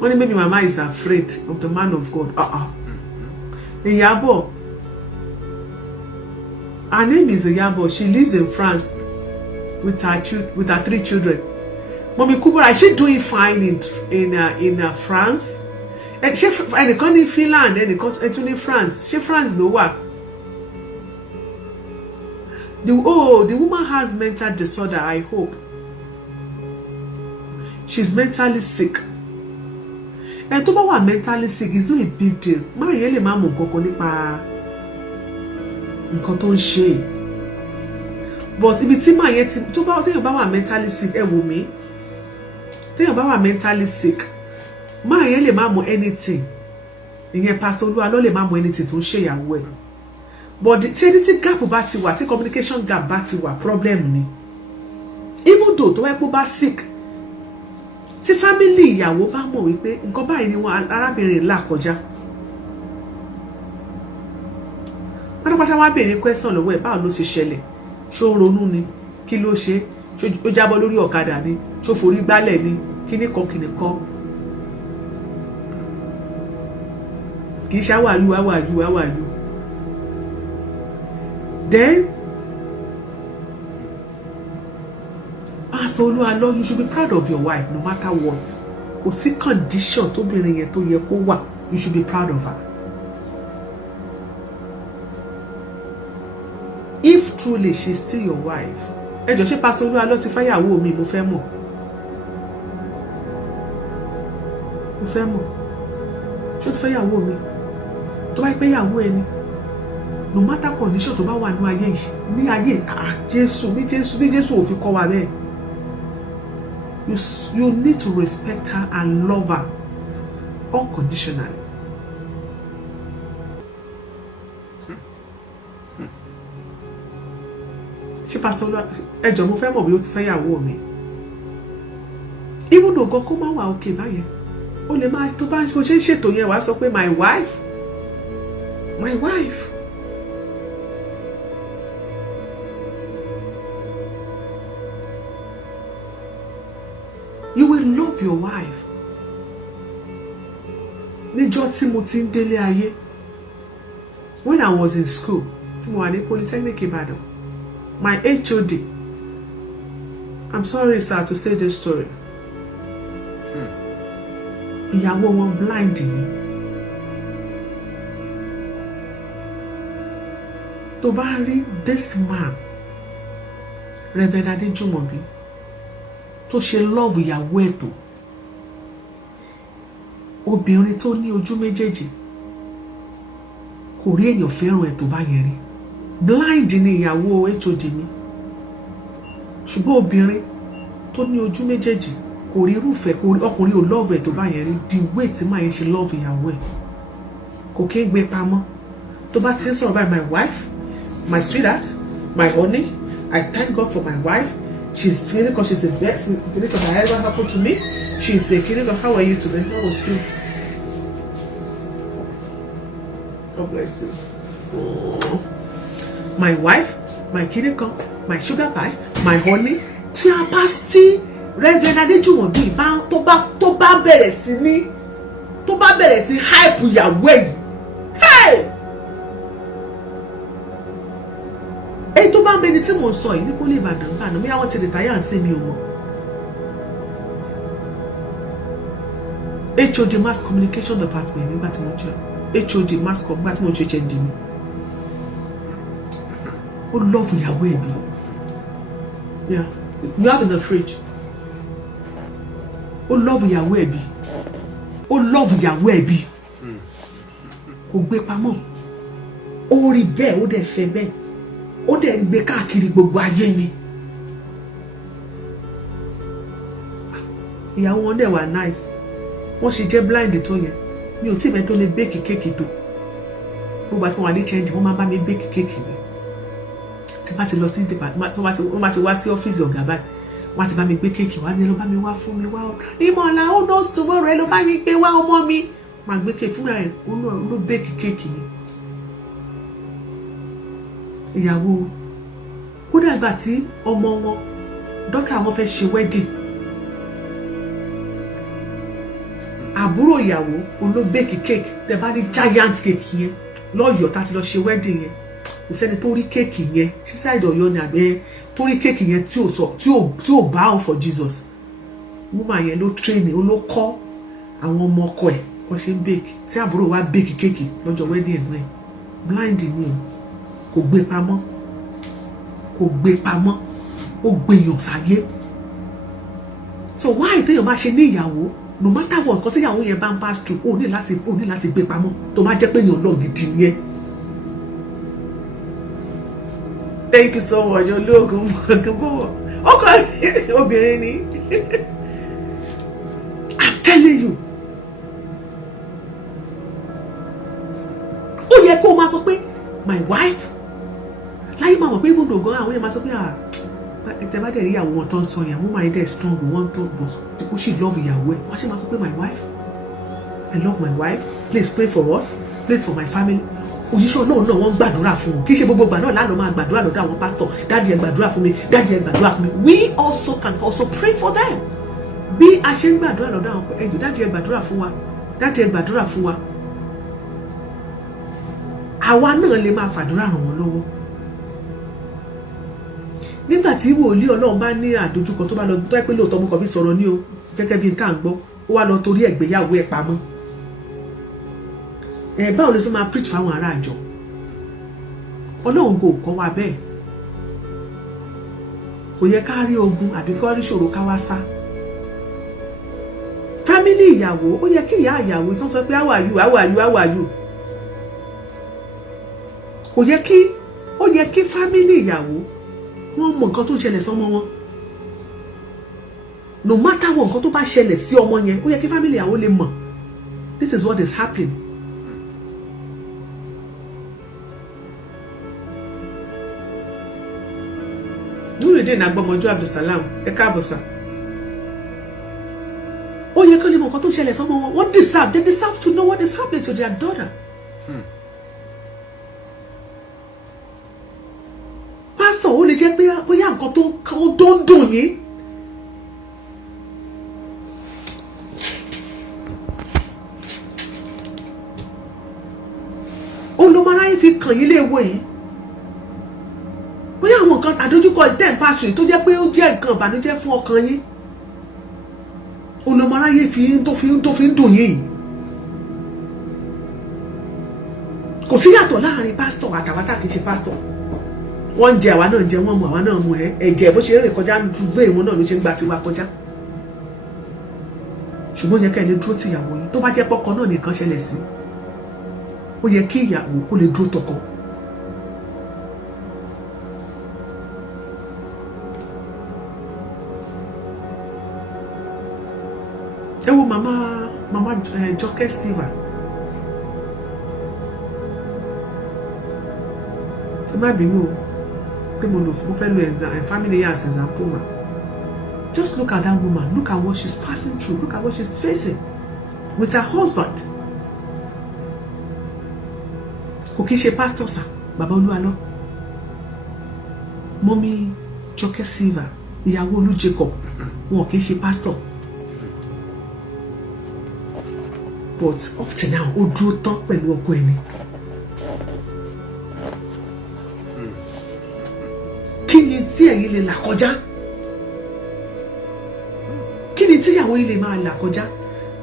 Wọ́n ní maybe mama is afraid of the man of God. Iyawo. Her name is Iyawo. She lives in France with her 3 children. Mommy Kubura, is she doing fine in France? And she ẹnìkan ní Finland, ẹnìkan tún ní France. She France ló wà. The woman has mental disorder, I hope. She's mentally sick. And tó bá wà mentally sick is not a big deal. Má yẹn lè má mọ̀ nǹkan nípa nǹkan tó ń ṣe. But ibi tí má yẹn tó bá téèyàn bá wà mentally sick ẹ wò mí. Téèyàn bá wà mentally sick, má yẹn lè má mọ̀ anything. Ìyẹn Pastor Olúalọ́ lè má mọ̀ anything tó ń ṣe ìyàwó ẹ̀. But tí gap bá ti wà, tí communication gap bá ti wà, problem ni. Even though tó wá pé bá sick, tí family ìyàwó bá mọ̀ wípé nǹkan báyìí ni wọn arábìnrin là kọjá. Pátápátá wá béèrè question lọ́wọ́ ẹ̀ báwo ló ṣe ṣẹlẹ̀? Ṣó ronú ni? Kí ló ṣe? Ó jábọ́ lórí ọ̀kadà ni? Ṣó forí gbálẹ̀ ni? Kíní kan. Kì í ṣe how are you? Then, Pastor Olúalọ́, you should be proud of your wife no matter what. Kò sí condition tóbìnrin yẹn tó yẹ kó wà, you should be proud of her. truly she's still your wife. Ẹ jọ̀ọ́ ṣé Pastor Olúwa ló ti fẹ́yàwó mi mo fẹ́ mọ̀. Mo fẹ́ mọ̀. Ṣé ó ti fẹ́yàwó mi? Tó bá pé ìyàwó ẹni. No matter condition tó bá wà ní ayé yìí, ní ayé Jésù, bí Jésù ò fi kọ́ wa bẹ́ẹ̀. You need to respect her and love her unconditionally. Ṣé Pastor Olúwa ẹ jọ̀ọ́ mo fẹ́ mọ̀ bí ó ti fẹ́yàwó mi. Even though gan kó má wà okay báyẹn. Ó lè máa tó bá ṣe ń ṣètò yẹn wàá sọ pé my wife. You will love your wife. Níjọ́ tí mo ti ń délé ayé. When I was in school, tí mo wà ní Polytechnic Ìbàdàn, my HOD, I'm sorry sir to say this story. Ìyàwó wọn blind ni. Tó bá rí this man, Reverend Adéjùmọ̀bí, tó ṣe love ìyàwó ẹ̀ tó. Obìnrin tó ní ojú méjèèjì kò rí èèyàn fẹ́ràn ẹ̀ tó bá yẹn rí. Blind ni ìyàwó HOD mi. Ṣùgbọ́n obìnrin tó ní ojú méjèèjì kò rí irúfẹ́ ọkùnrin ò love ẹ̀ tó bá yẹn rí. The way tí máa yẹn ṣe love ìyàwó ẹ̀ kò kí ń gbé pamọ́. Tó bá ti ń sọ̀rọ̀ báyìí, my wife, my sweetheart, my honey, I thank God for my wife. She's feeling because she's the best thing that ever happened to me. She's the king of how are you today? How was you? God bless you. Oh. My wife, my kinikan, my sugar pie, my honey. Tí a bá tí Reverend Adéjùmọ̀bí tó bá bẹ̀rẹ̀ sí hype ìyàwó yìí. Hey! Èyí tó bá mẹni tí mo sọ yìí ní Pólì Ìbàdàn gbà náà bí àwọn ti rìtáyà ń sí mi ò mọ̀. HOD Mass Communication Department nígbà tí mo jẹ́ HOD Mass Com nígbà tí mo jẹ́ HND mi. Ó love ìyàwó ẹ̀ bí. Yeah, you have in the fridge. Ó love ìyàwó ẹ̀ bí. Ó love ìyàwó ẹ̀ bí. Kò gbé pamọ́. Ó rí bẹ́ẹ̀, ó dẹ̀ fẹ́ bẹ́ẹ̀. Ó dẹ̀ gbé káàkiri gbogbo ayé ni. Ìyàwó wọn dẹ̀ wà nice. Wọ́n ṣe jẹ́ blind tó yẹn. Mi ò tí mẹ́ tó lè bake kéèkì tó. Gbogbo àti wọn wà ní change, wọ́n máa bá mi bake kéèkì mi. Tí bá ti lọ sí department, wọ́n bá ti wá sí ọ́fíìsì ọ̀gá báyìí. Wọ́n ti bá mi gbé kéèkì wá ní ẹ lọ bá mi wá fún mi wá. Ìmọ̀lá ó knows tomorrow ẹ lọ bá mi gbé wá ọmọ mi. Màá gbé kéèkì fún rẹ̀ ló bake kéèkì yẹn. Ìyàwó kódà ìgbà tí ọmọ wọn dọ́tà wọn fẹ́ ṣe wedding, àbúrò ìyàwó ló bake cake. Tẹ́ bá rí giant cake yẹn lọ́yọ̀ọ́ tá ti lọ ṣe wedding yẹn, kò sẹ́ni tó rí cake yẹn ṣíṣàìdì Ọ̀yọ́ ni àbẹ́ tó rí cake yẹn tí ò bow for Jesus. Woman yẹn ló train ó ló kọ́ àwọn ọmọ ọkọ ẹ̀ kó ṣe ń bake, tí àbúrò wa bake cake lọ́jọ́ wedding ẹ̀ náà. Blind ni o. Kò gbé pamọ́, ó gbèyàn sáyé. So why téèyàn bá ṣe ní ìyàwó, no matter what, kò sí ìyàwó yẹn bá ń pass through, ó ní láti gbé pamọ́ tó má jẹ́ pé èèyàn lọ gidi yẹn. Thank you so much, olóògùn mọ̀ọ́gùnbọ̀wọ̀. Ọkọ obìnrin ni. I'm telling you. Ó yẹ kó o máa sọ pé my wife. Láyé máa mọ̀ pé ibùdó gan àwọn yẹn máa sọ pé tẹ bá dẹ̀ rí ìyàwó wọn tó ń sọ yẹn, wọ́n máa ń dẹ̀ strong wọ́n tó bọ̀ ó sì love ìyàwó ẹ̀. Wọ́n ṣe máa sọ pé my wife, I love my wife, please pray for us, please for my family. Òṣìṣẹ́ Ọlọ́run náà wọ́n gbàdúrà fún wọn. Kì í ṣe gbogbo gbà náà lánàá máa gbàdúrà lọ́dọ̀ àwọn pásítọ̀, dáàdi ẹ gbàdúrà fún mi, dáàdi ẹ gbàdúrà fún mi. We also can also pray for them. Bí a ṣe ń gbàdúrà lọ́dọ̀ àwọn ẹ̀yìn, dáàdi ẹ gbàdúrà fún wa, dáàdi ẹ gbàdúrà fún wa. Àwa náà lè máa fàdúrà ràn wọ́n lọ́wọ́. Nígbà tí wòlíì Ọlọ́run bá ní àdójúkọ tó bá lọ tó ẹ pé lóòótọ́ mo kàn bí sọ̀rọ̀ ní o gẹ́gẹ́ bí n tá à ń gbọ́, ó wá lọ torí ẹ̀gbéyàwó ẹ̀ pamọ́. Báwo ló fi máa preach fáwọn ará àjọ? Ọlọ́run kò kọ́ wa bẹ́ẹ̀. kò yẹ ká rí ogun àbí kó rí ṣòro ká wá sá. Family ìyàwó ó yẹ kí ìyá ìyàwó tó sọ pé how are you, how are you, how are you. Kò yẹ kí ó yẹ kí family ìyàwó wọ́n mọ nǹkan tó ń ṣẹlẹ̀ sọ́mọ wọn. No matter what nǹkan tó bá ṣẹlẹ̀ sí ọmọ yẹn ó yẹ kí family ìyàwó lè mọ̀ this is what is happening. Nurudeen Agbọmọjọ Abdulsalam ẹ káàbọ̀ sà. Ó yẹ kí ó lè mọ nǹkan tó ń ṣẹlẹ̀ sọ́mọ wọn. Wọ́n deserve, they deserve to know what is happening to their daughter. Pastor ó lè jẹ́ pé bóyá nǹkan tó ń dùn yín. Olùmọ̀ráyé fi kàn yín léèwọ̀ yìí. Bóyá àwọn nǹkan àdójúkọ ìtẹ̀ǹpàṣù tó jẹ́ pé ó jẹ́ nǹkan ìbànújẹ́ fún ọkàn yín. Olùmọ̀ráyé tó fi ń dùn yín. Kò sí yàtọ̀ láàrin pásítọ̀ àtàwátà kìí ṣe pásítọ̀. Wọ́n ń jẹ àwa náà ń jẹ, wọ́n mu àwa náà mu ẹ̀jẹ̀ bó ṣe ń rìn kọjá lójú vein wọn náà ló ṣe ń gba tiwa kọjá. Ṣùgbọ́n yẹ ká ẹ lè dúró ti ìyàwó yín tó bá jẹ́ pọ́kọ náà nìkan ṣẹlẹ̀ sí. Ó yẹ kí ìyàwó kó lè dúró tọkọ. Ẹ wo mama Jọkẹ́ Silva. Ẹ má bínú o pé mo fẹ́ lo family as example ma. Just look at that woman. Look at what she's passing through. Look at what she's facing with her husband. Kò kí ṣe pastor sir, Baba Olúwalọ. Mommy Jọkẹ́ Silva, ìyàwó Olú Jacob, wọn kì í ṣe pastor. But up to now, ó dúró tán pẹ̀lú ọkọ ẹni. Kí ni tí ẹ̀yin lè là kọjá? Kí ni tí ìyàwó yìí lè máa là kọjá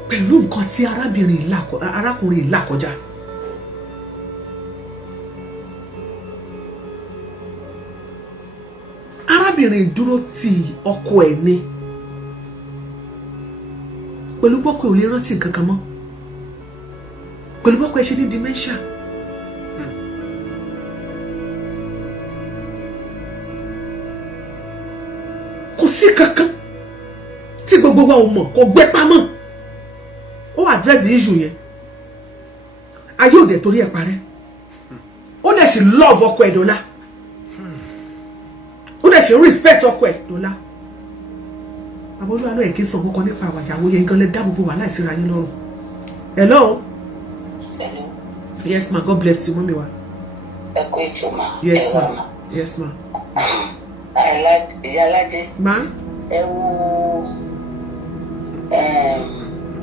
pẹ̀lú nǹkan tí arákùnrin là kọjá? Arábìnrin dúró ti ọkọ ẹ̀ ni pẹ̀lú bọ́kọ ò lè rántí nǹkan kan mọ́. Pẹ̀lú bọ́kọ ẹ̀ ṣe ní dementia. Kò sí kankan tí gbogbo wa ò mọ̀ kò gbé pamọ́. Ó address the issue yẹn. Ayé òde torí ẹ̀ parẹ́. Ó dẹ̀ ṣe love ọkọ ẹ̀ dọ́là. Ó dẹ̀ ṣe respect ọkọ ẹ̀ dọ́là. Bàbá Olúwa náà ẹ̀ kí n sọ kankan nípa àwàyàwó yẹn gan lẹ dá gbogbo wà láìsí ra yín lọ́rùn. Hello. Yes ma, God bless you, mommy wa. Yes ma. Yes ma. Iyalaje. Ma. Ẹ wo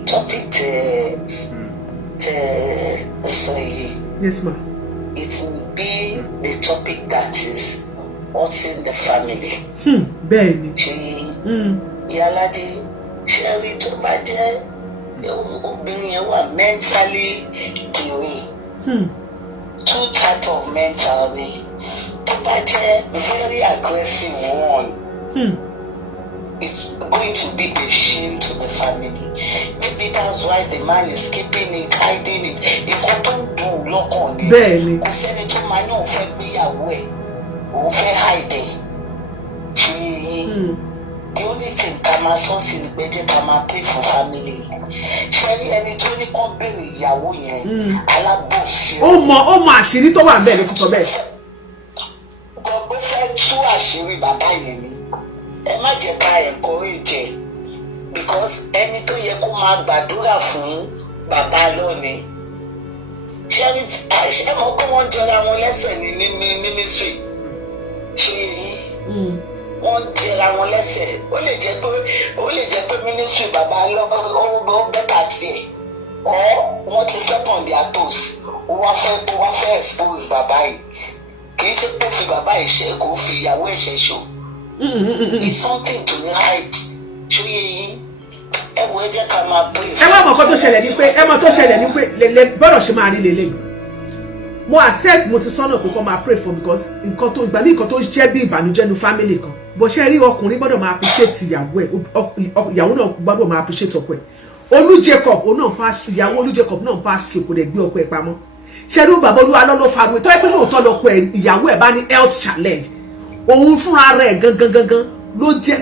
topic te sọ yìí. Yes ma. It will be the topic that is hurting the family. Bẹ́ẹ̀ni. Iyalaje ṣe rí tó bá jẹ́ obìnrin yẹn wà mentally deranged. Two type of mental ni. Tó bá jẹ́ very aggressive one. It's going to be a shame to the family. Maybe that's why the man is keeping it, hiding it. Nǹkan tó ń dùn lọ́kàn ni. Bẹ́ẹ̀ni. Kò sẹ́ni tó máa náà fẹ́ gbéyàwó ẹ̀. Òun fẹ́ hide ẹ̀. Ṣé yín? The only thing ká máa sọ sí ni pé jẹ́ ká máa pray for family. Ṣé rí ẹni tó ní kán béèrè ìyàwó yẹn? Alábòsí. Ó mọ àṣírí tó wà bẹ́ẹ̀ ló fi sọ bẹ́ẹ̀. Gbogbo fẹ́ tú àṣírí bàbá yẹn ni. Ẹ má jẹ́ ká encourage because ẹni tó yẹ kó máa gbàdúrà fún bàbá lónìí. Ṣé mọ̀ pé wọ́n jọra wọn lẹ́sẹ̀ ní ministry? Ṣé yìí? Wọ́n jẹra wọn lẹ́sẹ̀. Ó lè jẹ́ pé ministry bàbá lọ́wọ́ bẹ́tà tiẹ̀. Wọ́n ti step on their toes. Ó wá fẹ́ expose bàbá yìí. Kì í ṣe pé fi bàbá ìṣe kò fi ìyàwó ẹ̀ṣẹ̀ ṣò. It's something to hide. Ṣó yẹ yín? Ẹ wo ẹ jẹ́ ká máa pray. Ẹ wá mọ̀ kó tó ṣẹlẹ̀ ní pé lè bọ́rọ̀ ṣe máa rí lélẹ̀. mo accept mo ti sọ́nà pé kó máa pray for because nǹkan tó ìgbà ní nǹkan tó jẹ́ bí ìbànújẹ́ nu family kan bó ṣe rí ọkùnrin gbọ́dọ̀ máa appreciate ìyàwó ẹ̀ ìyàwó náà gbọ́dọ̀ máa appreciate ọkọ ẹ̀ Olú Jacob òun náà pass through ìyàwó Olú Jacob náà pass through kò dẹ̀ gbé ọkọ ẹ̀ pamọ́ ṣe rí bàbá Olúwa lọ́lọ́ faru tó yẹ pé lóòótọ́ lọ́kọ ẹ̀ ìyàwó ẹ̀ bá ní health challenge òun fúnra rẹ̀ gangan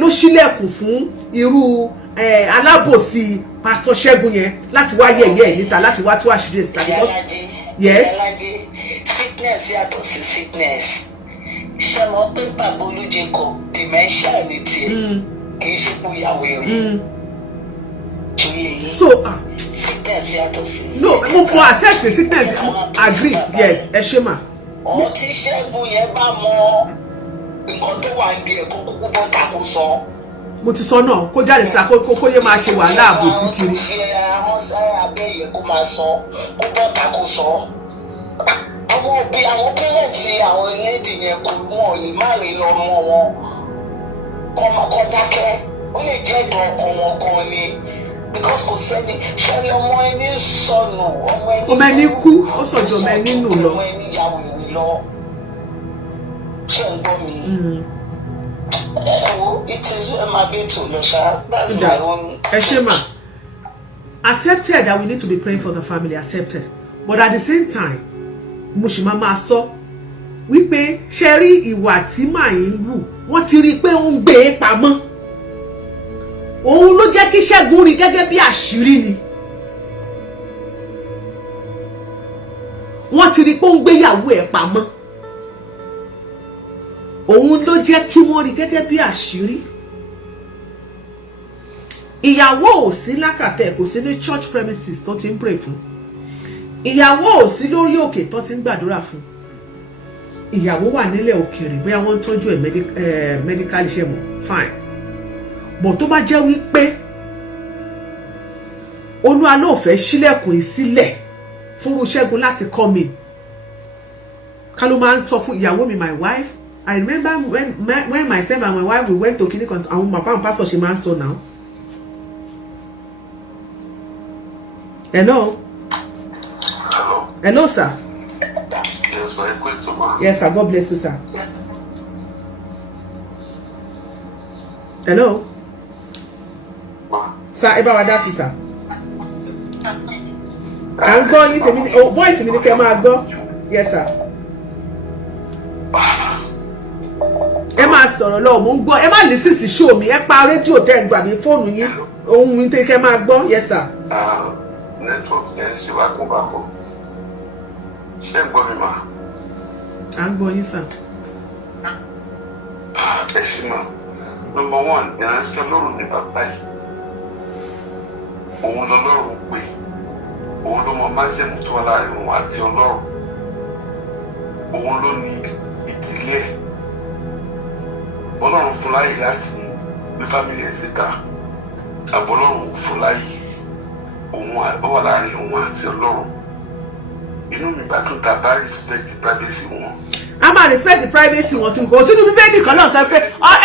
ló ṣílẹ̀kùn fún irú alábòsí Pastor Ṣẹ́gun yẹn láti wá yẹ̀yẹ́ ẹ̀ níta láti wá tú àṣírí ìsìta because yes. sickness yàtọ̀ sí sickness ṣe mọ̀ pé bàbá Olú Jacob dementia ní tiẹ̀ kì í ṣe kó yàwó èrè so sickness yàtọ̀ sí. no mo accept the sickness agree yes ẹ ṣe mà. ọ̀hún tí Ṣẹ́gun yẹn bá mọ nǹkan tó wà ní ẹ̀kọ́ kúkú bọ́ tako sọ. mo ti sọ náà kó jáde sá kó yé máa ṣe wàhálà àbòsí kiri. fi àwọn sáré abẹ́ yẹn kó máa sọ kó bọ́ tako sọ. àwọn òbí àwọn pẹ́rẹ́ǹtì àwọn ẹlẹ́dì yẹn kò wọ́n lè má rí ọmọ wọn kọ́ dákẹ́ ó lè jẹ́ ìdán ọkàn wọn gan ni because kò sẹ́ni ṣẹlẹ̀ ọmọ ẹni sọnù ọmọ ẹni kú ó sọ̀jọ̀ ọmọ ẹni nù lọ. ọmọ ẹni yàwó ìrìn lọ ṣe ń gbọ́ mi. It is my to Lusha. That's my own. Eshema, accepted that we need to be praying for the family, accepted. But at the same time, Mushimama sọ wípé ṣe rí ìwà tí màá ń wù wọ́n ti rí pé ó ń gbé e pamọ́. Òun ló jẹ́ kí Ṣẹ́gun rí gẹ́gẹ́ bí àṣírí ni. Wọ́n ti rí pé ó ń gbé ìyàwó ẹ̀ pamọ́. Òun ló jẹ́ kí wọ́n rí gẹ́gẹ́ bí àṣírí. Ìyàwó ò sí lákàtẹ́ kò sí ní church premises tó ti ń pray fún. Ìyàwó ò sí lórí òkè tó ti ń gbàdúrà fún. Ìyàwó wà nílẹ̀ òkèèrè bóyá wọ́n ń tọ́jú ẹ̀ medical iṣẹ́ mọ̀ fine. But tó bá jẹ́ wípé Olúwa ló fẹ́ ṣílẹ̀kùn ìsílẹ̀ fún Ṣẹ́gun láti kọ́ mi. Ká ló máa ń sọ fún ìyàwó mi my wife. I remember when myself and my wife we went to clinic and Papa and Pastor she man so now. Hello. Hello. Hello, sir. Yes, very quick, ma. Yes, sir. God bless you, sir. Hello. Ma. Sir, ẹ bá wa dá sí, sir. À ń gbọ́ yín tèmi oh voice mi ni kẹ́ máa gbọ́. Yes, sir. Ẹ máa sọ̀rọ̀ lọ mo ń gbọ́ ẹ má listen sí show mi ẹ pa rédíò tẹ́ ń gbà mí fóònù yín ohun mi tẹ́ kẹ́ máa gbọ́. Yes, sir. Network yẹn ṣe wá kún papọ̀. Ṣé ń gbọ́ mi mà? À ń gbọ́ yín, sir. Ẹ ṣe mà. Number one, ìránṣẹ́ Ọlọ́run ní bàbá yìí. Òun lọ́lọ́run pè. Òun ló mọ májẹ̀mú tó wà láàrin òun àti Ọlọ́run. Òun ló ní ìdílé. Ọlọ́run fún láyè láti gbé fámìlì ẹ̀ síta. Àbọ̀ Ọlọ́run fún láyè. Òun wà láàrin òun àti Ọlọ́run. Inú mi bá tún ta bá respect privacy wọn. A máa respect the privacy wọn tó kò sínú bíbélì kan náà sọ pé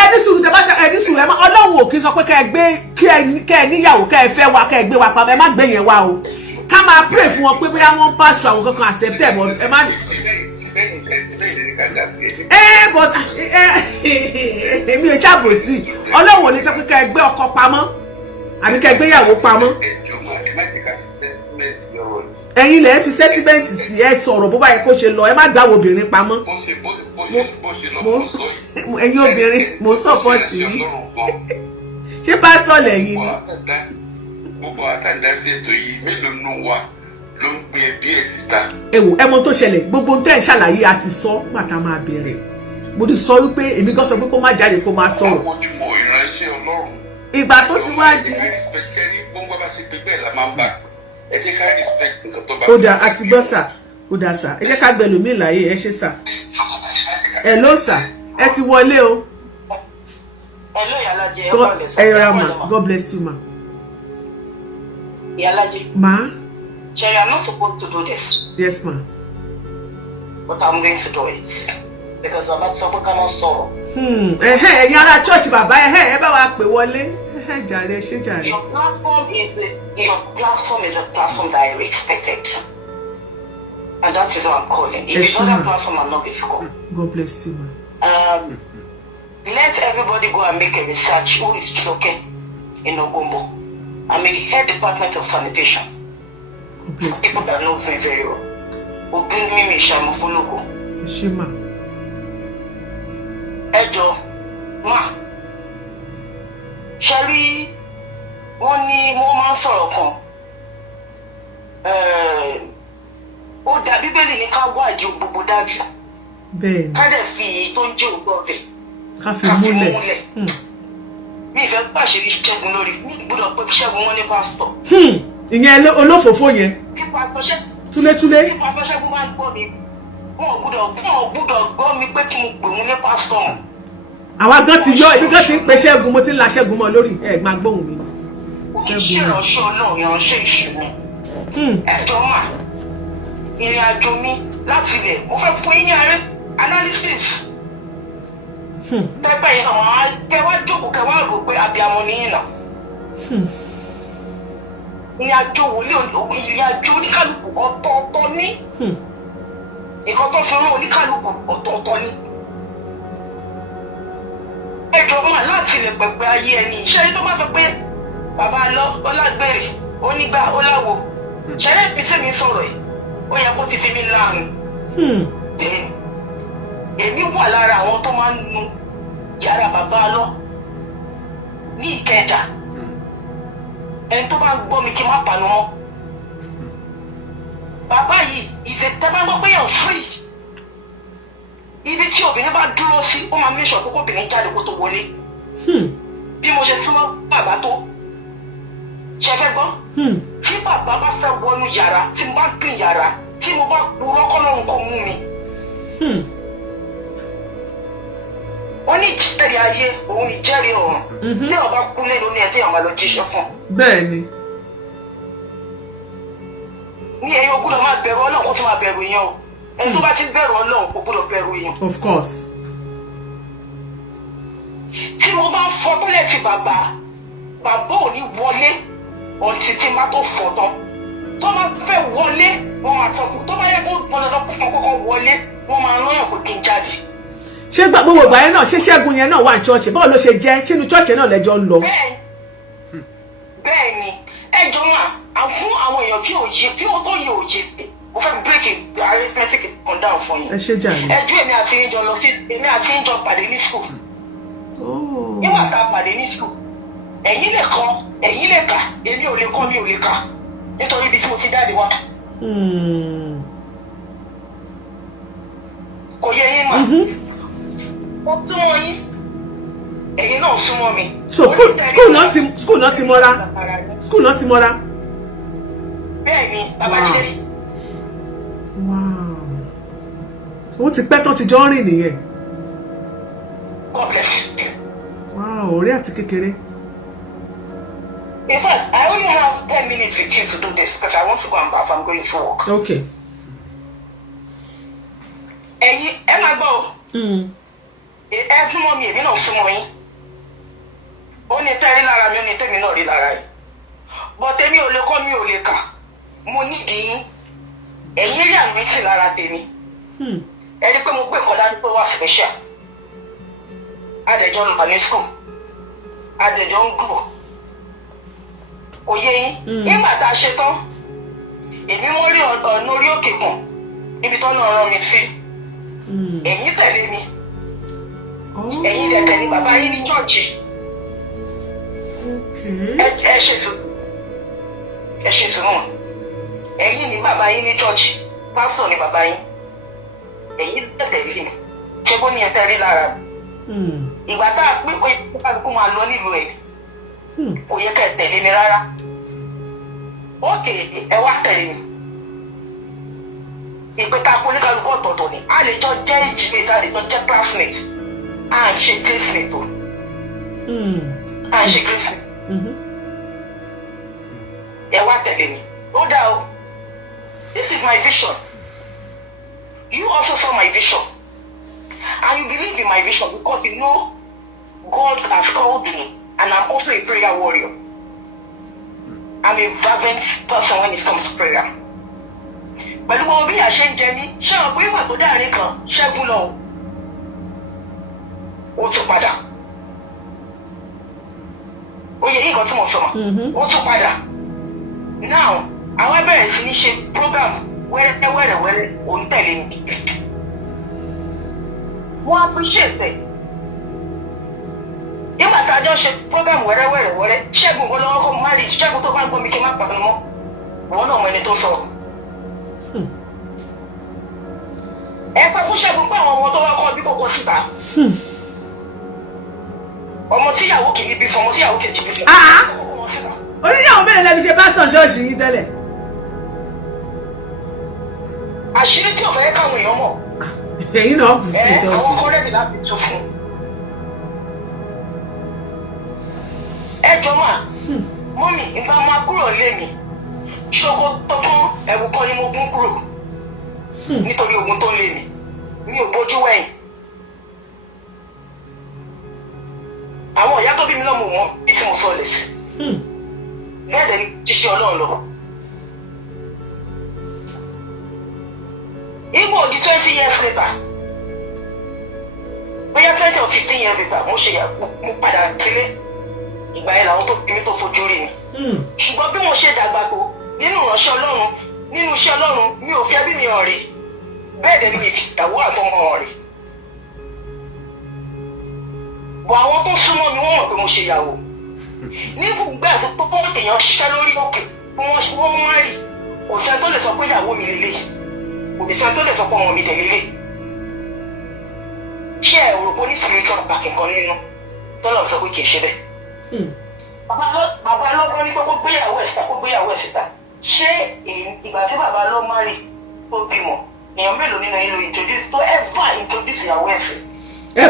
ẹni sùúrù tẹ bá ṣe ẹni sùúrù ẹ má Ọlọ́run ò kí sọ pé kẹ́ ẹ níyàwó kẹ́ ẹ fẹ́ wa kẹ́ ẹ gbé wa pamọ́ ẹ má gbé yẹn wá o ká máa pray fún wọn pé bóyá wọ́n pass through àwọn kankan accepted but ẹ má. But èmi ò ṣàbòsí Ọlọ́run ò ní sọ pé kẹ́ ẹ gbé ọkọ pamọ́ àbí kẹ́ ẹ gbé ìyàwó pamọ́. Ẹ̀yin lẹ fi sentiment sí ẹ sọ̀rọ̀ bó bá yẹ kó ṣe lọ ẹ má gbà wo obìnrin pamọ́. Ẹ̀yin obìnrin mo support yín. Ṣé pásítọ̀ lẹ́yìn ni? Gbogbo àtàndásí ètò yìí mélòó nù wá ló ń gbé ẹbí ẹ̀ síta. Ẹ wò ẹ mọ tó ṣẹlẹ̀ gbogbo tẹ́ ẹ̀ ṣàlàyé àti sọ màtá máa bẹ̀rẹ̀. Mo ti sọ wípé èmi gan sọ pé kó má jáde kó má sọ̀rọ̀. Àwọn ojúmọ̀ ìránṣẹ́ Ọlọ́run. Ìgbà tó ti wá di. Ó dà àti gbọ́ sà ó dà sà ẹ jẹ́ ká gbẹ lómi láyé ẹ ṣe sà. Hello sà ẹ ti wọlé o. Hello Ìyálájé ẹ yọra ma God bless you ma. Ìyálájé. Ma. Jerry, I'm not supposed to do this. Yes ma. But I'm going to do it because I'm not supposed to sorrow. Ẹ̀yin ará church bàbá ẹ bá wa pè wọlé. Jàre ṣé jàre. Your platform is a platform that I respected. And that is why I'm calling. If it's other platform, I'm not going to call. God bless you, man. Let everybody go and make a research who is joking in Ogumbo. I'm in head department of sanitation. God bless People you. that know me very well. Obinrin mi Shamufuluku. Shema. Ejo, ma. Sherry, wọ́n ní mo máa ń sọ̀rọ̀ kan. Ó dà Bíbélì ní ká wádìí gbogbo dájú. Bẹ́ẹ̀ni. Ká dẹ̀ fi èyí tó ń jẹ́ òótọ́ bẹ̀. Ká fi múlẹ̀. Mi ìfẹ́ pàṣírí Ṣẹ́gun lórí. Mi gbọ́dọ̀ pé Ṣẹ́gun wọn ní pásítọ̀. Ìyẹn olófòfó yẹn. Túlétúlé. Tí pàtó Ṣẹ́gun máa ń gbọ́ mi, wọn ò gbọ́dọ̀ gbọ́ mi pé kí n pè wọ́n ní pásítọ̀ mọ̀. Àwa gan ti yọ ibi gan ti ń pe Ṣẹ́gun, mo ti ń la Ṣẹ́gun mọ́ lórí ẹ̀ máa gbóhùn mi. Iṣẹ́ ìránṣẹ́ Ọlọ́run ìránṣẹ́ ìṣòro. Ẹjọ́ mà, ìrìn àjò mi láti ilẹ̀, mo fẹ́ fún yín àárẹ̀ analysis. Pẹ́pẹ́ yìí náà máa kẹwàá jókòó kẹwàá rò pé abiyamọ ni yín náà. Ìrìn àjò oníkálukú ọ̀tọ̀ọ̀tọ̀ ní. Nǹkan tó fi rán oníkálukú ọ̀tọ̀ọ̀tọ̀ ní. Ẹjọ́ mà láti ilẹ̀ pẹ̀pẹ́ ayé ẹni. Ṣé tó bá sọ pé bàbá lọ ọlágbèrè onígbà ọláwo ṣẹlẹ̀ fi sí mi sọ̀rọ̀ ẹ̀ ó yẹ kó ti fi mí láàrin. Èmi wà lára àwọn tó máa ń nu yàrá bàbá lọ ní Ìkẹjà. Ẹni tó bá ń gbọ́ mi kí n má pàánù mọ́. Bàbá yìí tẹ́ bá gbọ́ pé yàn free. Ibi tí obìnrin bá dúró sí ó máa mí sọ pé kóbìnrin jáde kó tó wọlé. Bí mo ṣe súnmọ́ bàbá tó ṣe fẹ́ gbọ́. Tí bàbá bá fẹ́ wọnú yàrá tí mo bá gbìn yàrá tí mo bá purọ́ kọ́lọ́run kò mú mi. Wọ́n ní ìjẹ́rìí ayé òun ní ìjẹ́rìí ọ̀run. Tí ọba kú lé lóní ẹ̀ tí àwọn máa lọ jíṣẹ́ fún. Bẹ́ẹ̀ni. Ní ẹ̀yin o gbọ́dọ̀ máa bẹ̀rù Ọlọ́run kó tún máa bẹ̀rù èèyàn o. Ẹni tó bá ti bẹ̀rù Ọlọ́run kò gbọ́dọ̀ bẹ̀rù èèyàn. Of course. Tí mo bá ń fọ tọ́lẹ̀tì bàbá ò ní wọlé ọ̀tí tí má tó fọ̀ tán. Tó bá fẹ́ wọlé wọ́n máa sọ fún tó bá yẹ kó gbọ́dọ̀ fún kọ́kọ́ wọlé wọ́n máa rán yàn pé kí n jáde. Ṣé gbogbo ìgbà yẹn náà ṣé Ṣẹ́gun yẹn náà wà ní ṣọ́ọ̀ṣì báwo ló ṣe jẹ́ sínú ṣọ́ọ̀ṣì náà lẹ́jọ́ ń lọ. Bẹ́ẹ̀ni ẹjọ́ mà fún àwọn èèyàn tí ò yé tí ó tó yẹ òye mo fẹ́ break arithmetic kan down fún yín. Ẹ ṣe jàre. Ẹjọ́ èmi àti yín jọ pàdé ní school. Nígbà tá a pàdé ní school ẹ̀yin lè kọ ẹ̀yin lè kà èmi ò lè kọ mi ò lè kà nítorí ibi tí mo ti jáde wá. Kò yẹ yín mà. Mo túmọ̀ yín ẹ̀yin náà súnmọ́ mi. So school náà ti mọ́ra. School náà ti mọ́ra. Bẹ́ẹ̀ni bàbá Jade. Ó ti pẹ́ tán ti jọ ń rìn nìyẹn. God bless you. Wow, ọ̀rẹ́ àti kékeré. In fact, I only have 10 minutes with you to do this because I want to go and bath. I'm going to work. Okay. Ẹ̀yin ẹ máa gbọ́ o. Ẹ súnmọ́ mi èmi náà súnmọ́ yín. Ó ní tẹ́rí lára mi ó ní tẹ́mi náà rí lára yìí. But èmi ò lè kọ́ mi ò lè kà. Mo nídìí yín. Ẹ̀yin rí àmì tí lára tèmi. Ẹ rí pé mo gbé nǹkan dání pé wà special. Adẹ̀jọ́ ń bà ní school. Adẹ̀jọ́ ń gùn. Òye yín. Nígbà tá a ṣe tán, èmi wọ́n rí ọ̀nà orí òkè kan níbi tó náà rán mi sí. Ẹ̀yin tẹ̀lé mi. Ẹ̀yin dẹ̀ tẹ̀lé bàbá yín ní chọ́ọ̀chì. Ẹ ṣètò náà. Ẹ̀yin ní bàbá yín ní chọ́ọ̀chì. Pásítọ̀ ní bàbá yín. Ẹ̀yin tẹ̀lé mi. Ṣé bó ní ẹ tẹ́rí lára mi? Ìgbà tá a pín kó kálukú máa lọ nílùú ẹ̀. Kò yẹ kẹ́ ẹ tẹ̀lé mi rárá. Ókè ẹ wá tẹ̀lé mi. Ìpè ká kó oníkálukú ọ̀tọ̀ọ̀tọ̀ ni. A lè jọ jẹ́ ìjìnlẹ̀ a lè jọ jẹ́ classmate. À ń ṣe classmate o. À ń ṣe classmate. Ẹ wá tẹ̀lé mi. Ó dá o. This is my vision. You also saw my vision. And you believe in my vision because you know God has called me and I'm also a prayer warrior. I'm a fervent person when it comes to prayer. pẹ̀lú gbogbo bí ìyá ṣe ń jẹ ní ṣé wọn pé ìwà tó dáàrin kan Ṣẹ́gun lọ ó tún padà oyè yìí kan tí mo sọ mọ́ ó tún padà now àwọn bẹ̀rẹ̀ sí ní ṣe program wẹ́rẹ́wẹ́rẹ́ òun tẹ̀lé mi wọ́n appreciate ẹ̀ nígbà tá a jọ ṣe program wẹ́rẹ́wẹ́rẹ́ Ṣẹ́gun kọ́ lọ́wọ́ kọ́ marriage Ṣẹ́gun tó bá ń gbọ́ mi kí n má pàdé mọ́ òun náà mọ ẹni tó sọ̀rọ̀. Ẹ sọ fún Ṣẹ́gun pé àwọn ọmọ tó wá kọ́ bí kòkó síta. Ọmọ tíyàwó kìíní bí fún ọmọ tíyàwó kejì bí fún. Oníyàwó mẹ́rin lẹ́bi ṣe pásítọ̀ ṣọ́ọ̀ṣì yín tẹ́lẹ̀. Àṣírí tí ò fẹ́ káwọn èèyàn mọ̀. Ẹ̀yin náà bù fún ṣọ́ọ̀ṣì. Àwọn ọkọ rẹ̀ ní láti tó fún. Ẹ jọ máa, mọ́mì ìgbà máa kúrò lé mi. Ṣoko tọ́tún ẹ̀wù kan ni mo gún kúrò. Nítorí ogun tó lé mi ò bójú wẹ̀yìn. Àwọn ìyá tó bí mi lọ́mọ wọn bí tí mo sọ lẹ̀ sí. Bẹ́ẹ̀ dẹ̀ ni ṣíṣe Ọlọ́run lọ. Igbo di 20 years later, bóyá 20 or 15 years later, mo padà sílé. Ìgbà yẹn làwọn tó bí mi tó fojú rí mi. Ṣùgbọ́n bí mo ṣe dàgbà tó nínú ìránṣẹ́ Ọlọ́run, nínú iṣẹ́ Ọlọ́run, mi ò fi ẹbí mi hàn rí. Bẹ́ẹ̀ dẹ̀ ni mi fi ìyàwó àtọmọ hàn rí. Bọ̀ àwọn tó súnmọ́ mi wọ́n mọ̀ pé mo ṣe ìyàwó. Nígbà tí pọ́pọ́ èèyàn ṣiṣẹ́ lórí òkè wọ́n má rí. Òṣìṣẹ́ tó lè sọ pé ìyàwó mi lélẹ̀. Òṣìṣẹ́ tó lè sọ pé ọmọ mi dẹ̀ lélẹ̀. Ṣé ẹ rò pé ní spiritual back nǹkan nínú tọ́lọ̀ sọ pé kì í ṣe bẹ́ẹ̀? Bàbá lọ́gbọ́n ní pé kó gbéyàwó ẹ̀ síta. Ṣé ìgbà tí bàbá lọ́ má rí tó bímọ èèyàn mélòó nínú ìlú introduce tó ever introduce ìyàwó ẹ̀ sí?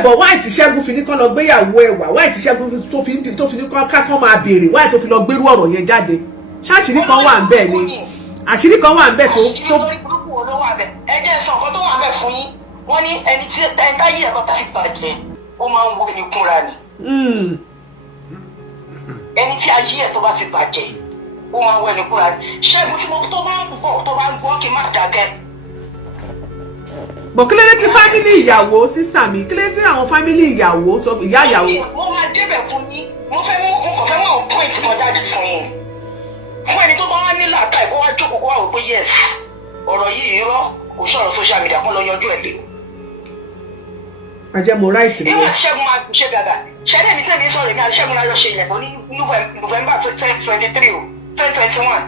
Bọ̀ wáì tí Ṣẹ́gun fi ní kọ́ lọ gbéyàwó ẹ̀ wá wáì tí Ṣẹ́gun tó fi ní kọ́ máa béèrè wáì tó fi lọ gbérú ọ̀rọ̀ yẹn jáde ṣáàṣìrí kan wà ń bẹ̀ ni àṣírí kan wà ń bẹ̀ tó. ẹ jẹ́ sọ nǹkan tó wà ń bẹ̀ fún yín wọ́n ní ẹni tí táyé ẹ̀ bá ti bàjẹ́ ó máa ń wo ẹni kúnra ni. Ẹni tí ayé ẹ̀ tó bá ti bàjẹ́ ó máa ń wo ẹni kúnra ni. Ṣẹ́gun tí mo tó bá ń gbọ́ kí n má dákẹ́. Bọ̀ kí ló dé tí fámílì ìyàwó sísà mi kí ló dé tí àwọn fámílì ìyàwó sọ ìyá ìyàwó. Mo máa débẹ̀ fún yín mo kàn fẹ́ mọ̀ pọ́ìntì kan jáde fún yín. Fún ẹni tó bá wá ní làákàyè kó wá jókòó kó wá wò pé yes ọ̀rọ̀ yìí irọ́ kò sọ̀rọ̀ social media kó lọ yanjú ẹ̀ lé. Àjẹ́ mo ráìtì mi. Ìwà Ṣẹ́gun máa ṣe dada ṣẹ́dẹ̀ mi tẹ̀lé sọ̀rọ̀ mi àti Ṣẹ́gun lájọ ṣe ìyẹ̀bọ̀ ní November 2023 o 2021.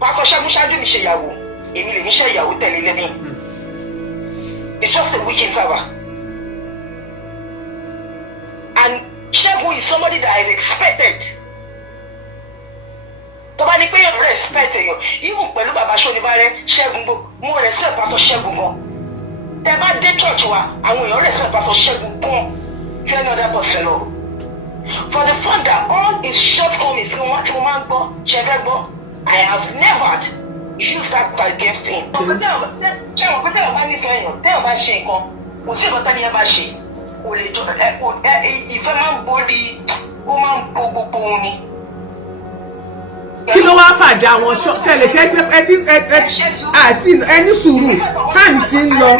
Pàkọ́ Ṣẹ́gun ṣáájú mi ṣe ìyàwó èmi lè ní ṣe ìyàwó tẹ̀lé lẹ́mí. It's just a weekend cover. And Ṣẹ́gun is somebody that I expected. Tó bá ní pé yóò respect èèyàn, even pẹ̀lú bàbá Ṣónibárẹ́ Ṣẹ́gun mo respect pásọ Ṣẹ́gun gan. Tẹ́ bá dé church wa, àwọn èèyàn respect pásọ Ṣẹ́gun gan. Kí ẹni ọ̀dà bọ̀ sẹ́lọ̀. For the fact that all his shortcomings tí mo máa ń gbọ́, ṣẹ́fẹ́ gbọ́, I have never used that against him. Ṣé àwọn pé tẹ́yọ̀ bá nífẹ̀ẹ́ èèyàn, tẹ́yọ̀ bá ṣe nǹkan, kò sí nǹkan tẹ́ni ẹ bá ṣe, kò lè jọ ìfẹ́ máa ń borí, ó máa ń bo gbogbo ohun ni. Kí ló wá fàjà àwọn tẹ̀lé ṣe àti ẹni sùúrù táìmù ti ń lọ.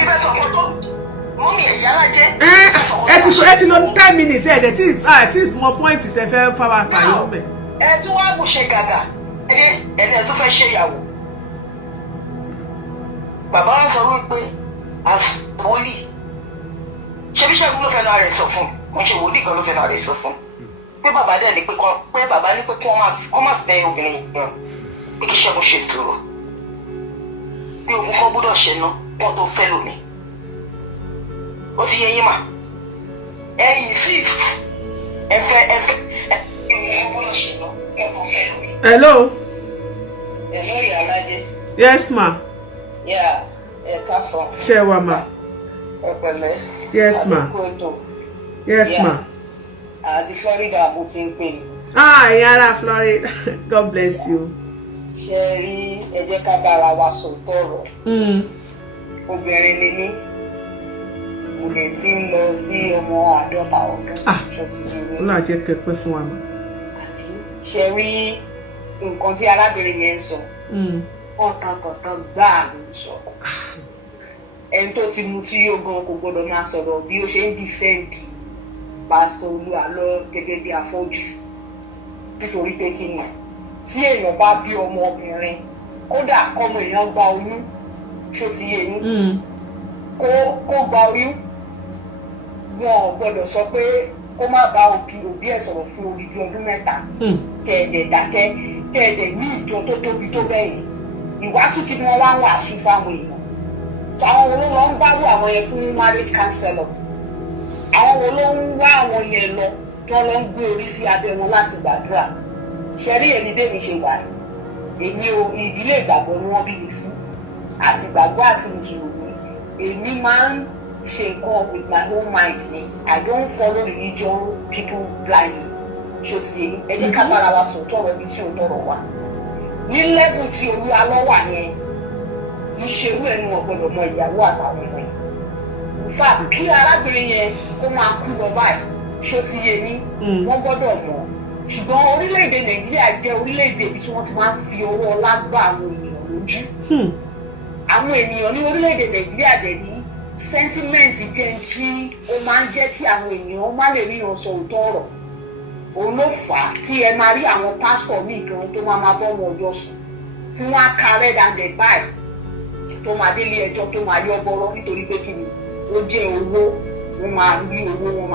Ẹ ti lọ 10 minutes tí mọ pọ́ìntì tẹ fẹ́ fáwọn àfààyàn mẹ́. Ẹ tún wá bù ṣe gàgà ẹni ẹ tún fẹ́ ṣe ìyàwó. Bàbá wa sọ wípé àwòlí ṣé bí Ṣẹ́gun ló fẹ́ náà rẹ̀ sọ fún mo ṣe wòlíì kan ló fẹ́ náà rẹ̀ sọ fún pé bàbá dẹ̀ ní pé bàbá ní pé kí wọ́n má fẹ́ obìnrin yẹn pé kí Ṣẹ́gun ṣe ìṣòro pé ogun kan gbọ́dọ̀ ṣe ná wọ́n tó fẹ́ lómi. Ó ti yẹ yín mà ẹ insist ẹ fẹ́ ogun kan gbọ́dọ̀ ṣe ná wọ́n tó fẹ́ lómi. Hello. Hello Ìyálájé. Yes ma. Yeah, káàsán. Ṣé wà ma? Ẹ pẹ̀lẹ́. Yes ma. Yes ma. Àti Florida mo ti ń pè ní. Ẹ̀yin ará Florida, God bless you. Ṣé rí ẹ jẹ́ ká bára wa sòótọ́ ọ̀rọ̀. Obìnrin ni mí. Mo lè ti ń lọ sí ọmọ 50 ọdún. Ó náà jẹ́ kẹ́pẹ́ fún wa ma. Ṣé rí nǹkan tí arábìnrin yẹn ń sọ? ọ̀tàntàn gbáà ló ń sọ. Ẹni tó ti mu tí yóò gan kò gbọdọ̀ máa sọ̀rọ̀ bí ó ṣe ń dìfẹ́ǹdì pásítọ̀ Olúalọ́ gẹ́gẹ́ bí afọ́jú. Nítorí pé kí ni tí èèyàn bá bí ọmọ obìnrin kódà ọmọ èèyàn gba oyún ṣó ti yé yín kó gba oyún wọn ò gbọdọ̀ sọ pé kó má bá òbí ẹ̀ sọ̀rọ̀ fún odidi ọdún 3 kẹ̀ẹ̀dẹ̀ dákẹ́ kẹ̀ẹ̀dẹ̀ ní ìjọ tó tóbi tó bẹ́ẹ̀ ìwàásù kí ni wọ́n wá ń wàásù fáwọn èèyàn. Àwọn wo ló lọ ń báwò àwọn yẹn fún marriage counselor? Àwọn wo ló ń wá àwọn yẹn lọ tó lọ ń gbé orí sí abẹ́ wọn láti gbàdúrà? Ṣẹ́rí èmi bẹ́ẹ̀ ṣe wà èmi ò ìdílé ìgbàgbọ́ ni wọ́n bí mi sí àti ìgbàgbọ́ àti ìjìnlẹ̀ èmi máa ń ṣe nǹkan with my own mind ni I don't follow religion people blindly. Ṣó ti yé ẹ jẹ́ ká bára wa sọ tọrọ ibi tí ò tọrọ wa ní level tí Olúalọ́ wà yẹn kì í ṣerú ẹnu ọ̀gbọ́dọ̀ mọ ìyàwó àtàwọn ọmọ yẹn. In fact kí arábìnrin yẹn kó máa kú lọ báyìí ṣó ti yé ní wọ́n gbọ́dọ̀ mọ̀. Ṣùgbọ́n orílẹ̀-èdè Nàìjíríà jẹ́ orílẹ̀-èdè ibi tí wọ́n ti máa ń fi owó ọlá gbá àwọn ènìyàn lójú. Àwọn ènìyàn ní orílẹ̀-èdè Nàìjíríà dẹ̀ ní sẹ́ńtímẹ́ǹtì jẹ́ tí ó máa ń jẹ́ kí àwọn ènìyàn má lè rí ìrànṣọ òótọ́ ọ̀rọ̀. Òun ló fà á tí ẹ máa rí àwọn pásítọ̀ míì gan tó máa bọ́ wọn ọjọ́ sùn tí wọ́n á ka red handed báyìí tó máa délé ẹjọ́ tó máa yọ bọ́rọ́ nítorí pé kí ni ó jẹ́ owó wọ́n máa rí owó wọ́n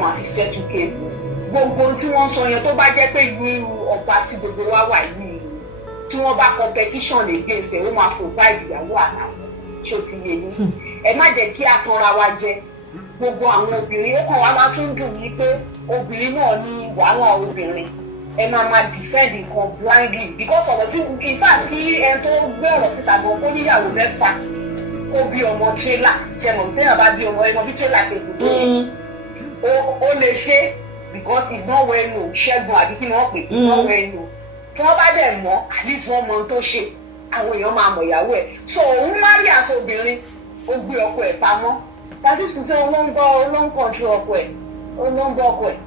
máa fi settle case ni. Gbogbo tí wọ́n sọ yẹn tó bá jẹ́ pé ìlú ọba tí gbogbo wa wà yìí tí wọ́n bá competition against ẹ̀ ó máa provide ìyàwó àtàwọn ṣó ti yé yín. Ẹ má jẹ́ kí a tanra wa jẹ gbogbo àwọn obìnrin ó kàn wá máa tún dùn mí pé obìnrin náà ní wàhálà obìnrin ẹ máa defend nǹkan blindly because ọ̀rọ̀ tí in fact kí ẹni tó gbé ọ̀rọ̀ síta gan kó níyàwó 6 kó bí ọmọ tírélà ṣe mọ̀ téèyàn bá bí ọmọ ẹmọ bí tírélà ṣe kù tó yẹ ó lè ṣe because it's not well known ṣẹ́gun àbí kí ni wọ́n pè it's not well known tí wọ́n bá dẹ̀ mọ̀ at least wọ́n mọ ohun tó ṣe àwọn èèyàn máa mọ̀ ìyàwó ẹ̀ so òun má rí àṣọ obìnrin ó gbé ọkọ ẹ̀ pamọ́ tàbí sísè olóńkọ̀ntró ọkọ ẹ̀ olóńgbọ́ ọkọ ẹ̀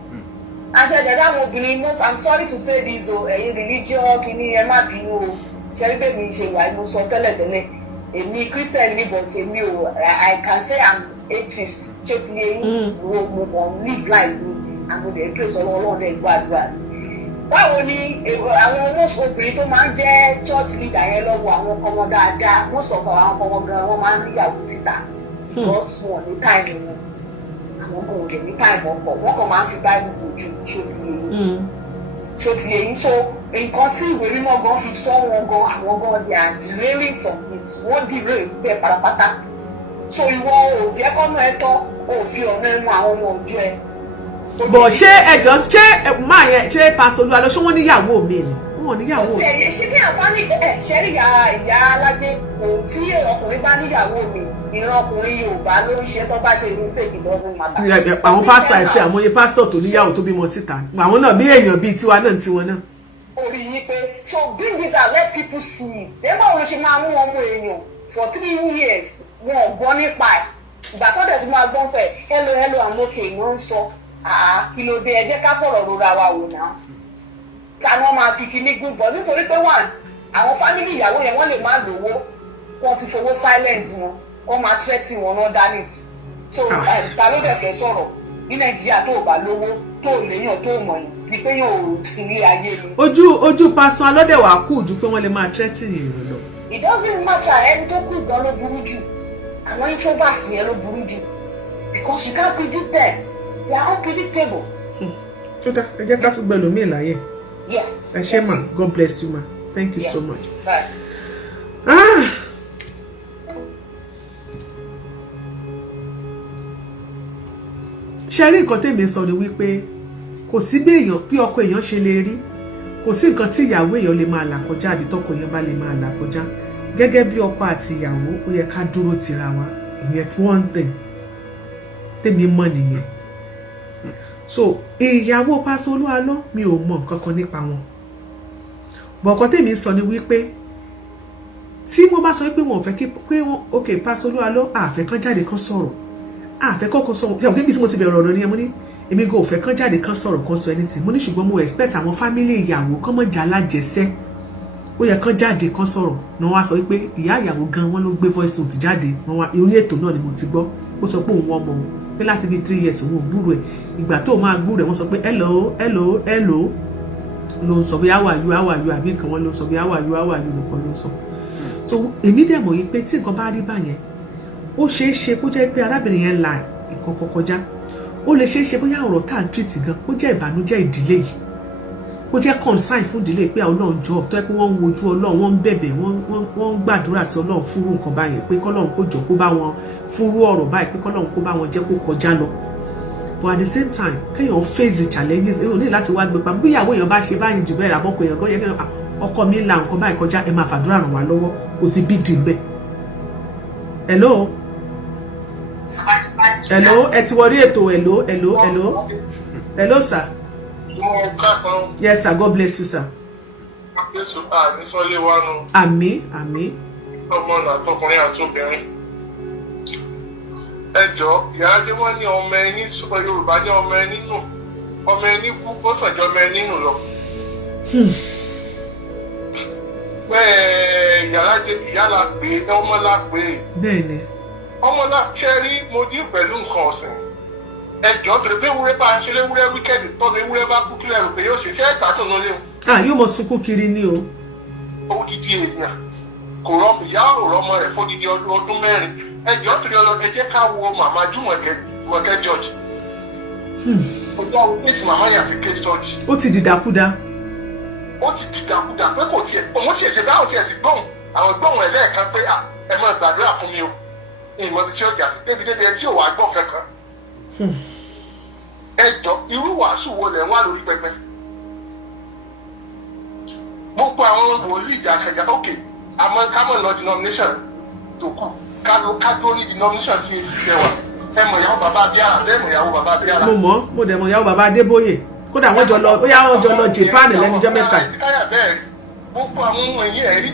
àti ẹ̀jẹ̀ dáhùn obìnrin I'm sorry to say this o ẹ̀yin religion kìíní ẹ má bínú o ṣẹ́rí bẹ́ẹ̀ mi ṣe wà mo sọ tẹ́lẹ̀tẹ́lẹ̀ èmi Christian ní but èmi o I can say I'm atheist ṣé ti yẹ yín mo kàn live life mi àwọn ọ̀dẹ̀ praise ọlọ́run ẹ̀ gbàdúrà báwo ni àwọn most obìnrin tó máa ń jẹ́ church leader yẹn lọ́wọ́ àwọn ọmọ dáadáa most of àwọn ọmọ gan wọ́n máa ń níyàwó síta because wọn ní time wọn àwọn kan ò dẹ̀ ní time ọ̀pọ̀ wọ́n kàn máa ń fi bible bojú ṣó ti yẹ yín so nǹkan tí ìwé mímọ́ gan fi sọ wọn gan àwọn gan they are derailing from it wọ́n derail bẹ́ẹ̀ pátápátá so ìwọ ò jẹ́ kọ́nà ẹ tọ́ ò fi ọ̀nà ẹnu àwọn ọmọ òjò ẹ. bọ̀ ṣé ẹ̀jọ̀ ṣé máa yẹn ṣé pásítọ̀ Olúalọ́ ṣé wọ́n níyàwó mi ni wọ́n níyàwó mi. ṣé ní àwọn ní ṣẹ́rí ìyá alájẹ kò tí ọkùnrin bá níyàwó mi ìran ọkùnrin Yorùbá ló ń ṣe tó bá ṣe mistake doesn't matter. àwọn pásítọ̀ àti àmọye pásítọ̀ tó níyàwó tó bímọ síta àwọn náà bí èèyàn bíi tiwa náà tiwọn náà. orí yìí pé so bring it out let people see it then báwo ló ṣe máa mú ọmọ èèyàn for 3 years wọn ò gbọ́ nípa ẹ̀ ìgbà tó dẹ̀ tún máa gbọ́n pẹ̀ hello I'm okay ló ń sọ kí ló dé ẹ jẹ́ ká fọ̀rọ̀ rora wa wò náà táwọn máa fi kíní gún bọ̀ nítorí pé àwọn fámìlì ìyàwó yẹn wọ́n lè má lówó wọ́n ti fowó silence wọn wọ́n máa threaten wọn náà dání so ta ló dẹ̀ fẹ́ sọ̀rọ̀ ní Nàìjíríà tó o bá lówó tó o léyàn tó o mọ̀ ní pé yóò sí ní ayé mi. ojú pásán alọ́dẹ̀wà kù ju pé wọ́n lè máa threaten èèyàn lọ. It doesn't matter ẹni tó kù gan ló burú jù àwọn introverts yẹn ló burú jù because you can't predict them they are unpredictable. ṣúta ẹ jẹ́ ká tún gbẹ lómi láyé. ẹ ṣé ma God bless you ma thank you so much. ṣe rí nǹkan tèmi sọ ni wípé kò sí bí èèyàn bí ọkọ èèyàn ṣe lè rí kò sí nǹkan tí ìyàwó èèyàn lè máa là kọjá àbí tọkọ èèyàn bá lè máa là kọjá gẹ́gẹ́ bí ọkọ àti ìyàwó ó yẹ ká dúró tira wa ìyẹn one thing tèmi mọ̀ nìyẹn. So ìyàwó pásítọ̀ Olúalọ́ mi ò mọ̀ nǹkan kan nípa wọn bọ̀ọ̀kan tèmi sọ ni wípé tí wọ́n bá sọ pé wọn ò fẹ́ kí pé wọn ok pásítọ̀ Olúalọ́ àfẹ́ kan jáde kan sọ̀rọ̀ àfẹ́ kọ́kọ́ sọ̀rọ̀ ṣe òkè bí tí mo ti bẹ̀rẹ̀ ọ̀rọ̀ nìyẹn mo ní èmi kò fẹ́ kán jáde kán sọ̀rọ̀ kan sọ anything mo ní ṣùgbọ́n mo expect àwọn family ìyàwó kán mọ̀ jà lájẹsẹ́ ó yẹ kán jáde kán sọ̀rọ̀ náà wá sọ wípé ìyá ìyàwó gan wọn ló gbé voice note jáde wọn wá orí ètò náà ni mo ti gbọ́ ó sọ pé òun ọmọ òun pé láti bí 3 years òun ò gbúrò ẹ̀ ìgbà tó máa gbúrò ẹ̀ wọ́n sọ pé hello ló ń sọ bí how are you àbí nǹkan wọn ló ń sọ bí how are you nìkan ló ń sọ. So èmi dẹ̀ mọ̀ yìí pé tí nǹkan bá rí báyẹn ó ṣeé ṣe kó jẹ́ pé arábìnrin yẹn la nǹkan kan kọjá ó lè ṣeé ṣe bóyá ọ̀rọ̀ tá à ń tìrìtì gan kó jẹ́ ìbànújẹ́ ìdílé yìí kó jẹ́ concern fún ìdílé pé Ọlọ́run jọ tó yẹ pé wọ́n ń wojú Ọlọ́run wọ́n ń bẹ̀bẹ̀ wọ́n ń gbàdúrà sí Ọlọ́run fúnrú nǹkan báyẹn pé kọ́lọ́run kó jọ kó bá wọn fúnrú ọ̀rọ̀ báyìí pé kọ́lọ́run kó bá wọn jẹ́ kó kọjá lọ but at the same time kéèyàn face the challenges èèyàn ní láti wá gbé pa bí ìyàwó èèyàn bá ṣe báyìí jù bẹ́ẹ̀ àbọ̀kọ èèyàn kan yẹ kí ọkọ mi la nǹkan báyìí kọjá ẹ máa fàdúrà ràn wá lọ́wọ́ kò sí big deal bẹ́ẹ̀. hello ẹ ti wọrí ètò hello sir. Yes sir, God bless you sir. Àmín. Ọmọ àtọkùnrin àti obìnrin. Ẹjọ́ ìyáájé wọ́n ní ọmọ ẹni sọ Yorùbá ní ọmọ ẹni nù. Ọmọ ẹni kú ó sàn jọ ọmọ ẹni nù lọ. Bẹ́ẹ̀ ìyá la pè é, ọmọ la pè é. Bẹ́ẹ̀ni. Ọmọ la ṣe rí mo dín pẹ̀lú nǹkan ọ̀sìn. Ẹjọ́ tó lè pé ewúrẹ́ bá ṣe léwúrẹ́ wíkẹ́ndì tọ́nu ewúrẹ́ bá kú kílẹ̀ rò pé yóò ṣe ìgbà tó nù léwu. Yóò mọ sunkún kiri ni o. Odidi èèyàn kò rọmọ ìyá ò rọmọ rẹ̀ fódidi ọdún 4. Ẹjọ́ tó lè lọ ẹ jẹ́ ká wo màmá Jùmọ̀kẹ́ George. Ó dá o kéèsì màmá yà sí case study. Ó ti dìdàkudà. Pé kò tiẹ̀ òun tiẹ̀ ṣe báwọn tiẹ̀ sì gbóhùn àwọn gbóhùn ẹ̀ lẹ́ẹ̀kan pé ẹ máa gbàdúrà fún mi o. Ìmọ̀ ibi tí ó jà sí débi ẹ tí ò wá gbọ́ kankan. Ẹjọ́ irú wàásù wo lẹ̀ ń wá lórí pẹpẹ? Gbogbo àwọn wòlíì ìjàkẹjà òkè àmọ́ kámọ̀ lọ denomination tó kù kájọ́ ní denomination sí ìṣẹ̀wà ẹ mọ̀ ìyàwó bàbá Abíára lẹ́mọ̀ ìyàwó bàbá Abíára. Mo dẹ̀ mọ̀ ìyàwó bàbá Adébóyè kódà wọ́n jọ lọ Japan lẹ́nujọ́ mẹ́ta. Gbogbo àwọn ohun ẹ̀yìn ẹ̀rí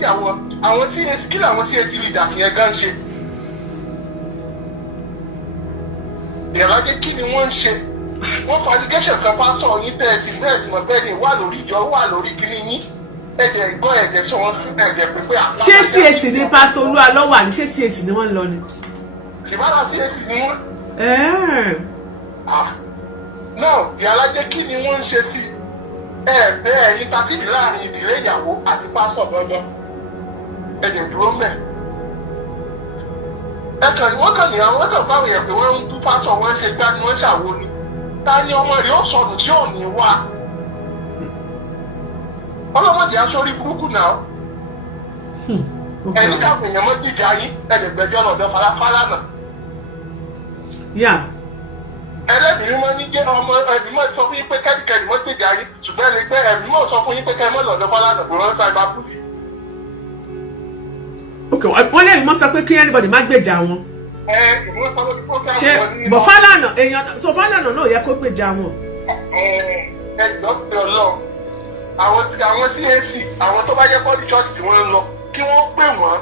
àwọn tí kí làwọn tí etí leader yẹn gan ṣe. Ìyàlájẹ́ kí ni wọ́n ń ṣe? Wọ́n fa allegation kan pásọ̀ yín tẹ̀sí bẹ́ẹ̀ tí mo bẹ́ẹ̀ ni wà lórí ìjọ wà lórí kiri yín. Ẹ̀jẹ̀ gbọ́ ẹ̀jẹ̀ sọ wọn ẹ̀jẹ̀ pípé àpá. Ṣé CAC ní pásọ̀ Olúwalọ́wà ni ṣé CAC ni wọ́n ń lọ ni? Ìbára CAC ni wọ́n. Náà ìyàlájẹ́ kí ni wọ́n ń ṣe sí? Bẹ́ẹ̀ ní takìlì láàrin ìdílé ìyàwó àti pásọ̀ gbọ́ngàn. Ẹ̀jẹ̀ dúró mẹ́. Wọ́n kàn ní àwọn ẹ̀kọ́ báwo yẹ pé wọ́n ń bú pásọ̀ wọ́n ṣe gbá ni wọ́n ṣàwo ni. Ta ni ọmọ rẹ̀ ó sọnù tí ò ní wá? Ọlọ́mọdé aṣọ́rí burúkú náà. Ẹni káàpù èèyàn mọ́ gbìjà yín ẹ̀ẹ́dẹ̀gbẹ́jọ́ lọ́dọ̀ Fálànà. Ẹlẹ́bìnrin mọ́ ní jẹ́ ọmọ ẹ̀mí mọ́ sọ fún yín pé kẹ́dìkẹ́dì mọ́ gbìjà yín ṣùgbọ́n ẹni pé ẹ̀mí mọ́ sọ fún yín pé kẹ́ mọ́ lọ́dọ̀ Fálànà kò rán sáì bá kú yìí. Ok, wọ́n lè mọ́ sọ pé kí anybody má gbèjà wọn. Ṣé bọ̀ Fálànà èèyàn so Fálànà náà yẹ kó gbèjà wọn. Ẹ̀gbọ́n ti ọlọ́run àwọn CAC àwọn tó bá jẹ́ pọ́lì church tí wọ́n ń lọ kí wọ́n pè wọ́n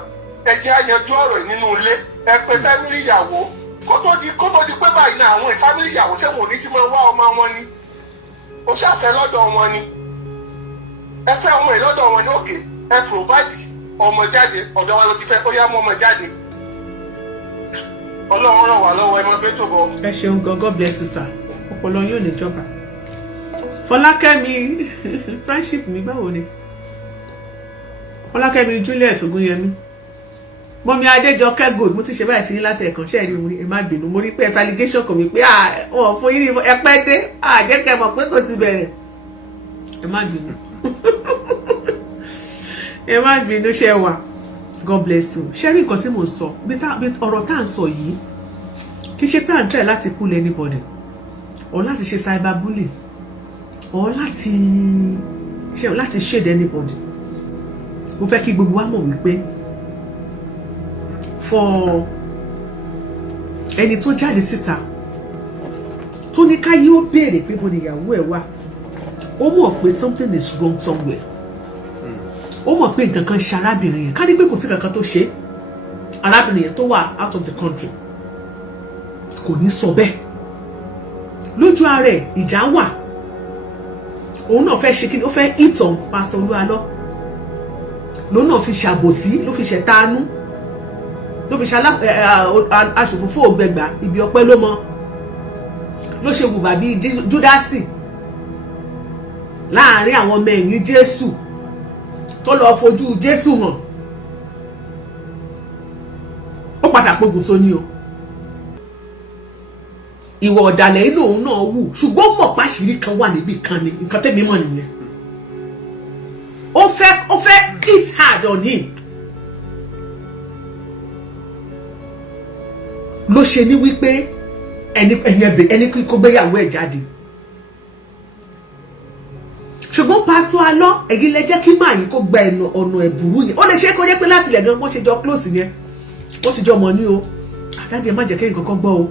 ẹ jẹ́ á yanjú ọ̀rọ̀ nínú ilé ẹ pé fámìlì ìyàwó kó tó di pé báyìí náà àwọn ìfámìlì ìyàwó ṣé wọn ò ní ti máa wá ọmọ wọn ni ó ṣàfẹ́ lọ́dọ̀ wọn ni ẹ fẹ́ ọmọ yìí lọ́dọ̀ wọn ni òkè ẹ provide ọmọ jáde ọ̀dọ̀ wa ló ti fẹ́ ó yá mú ọmọ jáde Ọlọ́run ràn wá lọ́wọ́ ẹ máa bẹ́ tó bọ̀. Ẹ ṣeun gan, God bless you sir ọpọlọ yóò ní jọba. Fọlákẹ́mi friendship mi báwo ni? Fọlákẹ́mi Juliet Ogunyemi. Mọ́mí Adéjọkẹ́ Gold mo ti ṣe báyìí sí ní látẹ̀ẹ̀kan ṣe rí orí ẹ má bínú mo rí pé ẹ allegation kò mí pé wọn fún yín ẹ pẹ́ dé jẹ́ kẹ́ mọ̀ pé kò ti bẹ̀rẹ̀ ẹ má bínú ẹ má bínú ṣe wà God bless you. Ṣé rí nǹkan tí mo sọ ọ̀rọ̀ tá à ń sọ yìí kì í ṣe pé à ń try láti pull anybody or láti ṣe cyberbullying or láti shade anybody. Mo fẹ́ kí gbogbo wa mọ̀ wípé for ẹni tó jáde síta tó ní káyé ó béèrè pé mo ní ìyàwó ẹ̀ wà ó mọ̀ pé something is wrong somewhere ó mọ̀ pé nǹkan kan ṣe arábìnrin yẹn ká ní pé kò sí kankan tó ṣe arábìnrin yẹn tó wà out of the country kò ní sọ bẹ́ẹ̀ lójú ara ẹ̀ ìjà wà òun náà fẹ́ ṣe kí ni ó fẹ́ hit on Pastor Olúwalọ́ ló náà fi ṣàbòsí ló fi ṣẹ̀tanú ló fi aṣòfófó ògbẹgbà ibi ọpẹ́ ló mọ ló ṣe wùbà bíi Júdásì láàrin àwọn ọmọ ẹ̀yìn Jésù tó lọ fojú Jésù hàn ó padà pokùnso ni o ìwà ọ̀dàlẹ̀ inú òun náà wù ṣùgbọ́n mọ̀ páṣírí kan wà níbì kan ni nǹkan tẹ́mi mọ̀ nìyẹn ó fẹ́ hit hard on him ló ṣe ní wípé ẹni kó gbéyàwó ẹ̀ jáde ṣùgbọ́n pásítọ̀ alọ́ ẹ̀yin lẹ jẹ́ kí máa yìí kó gba ọ̀nà ẹ̀bùrú yẹn ó lè ṣe é kó jẹ́ pé láti ilẹ̀ gan wọ́n ṣe jọ close yẹn wọ́n ti jọ mọ̀ ní o àdájẹ́ má jẹ́ kẹ́yìn kankan gbọ́ o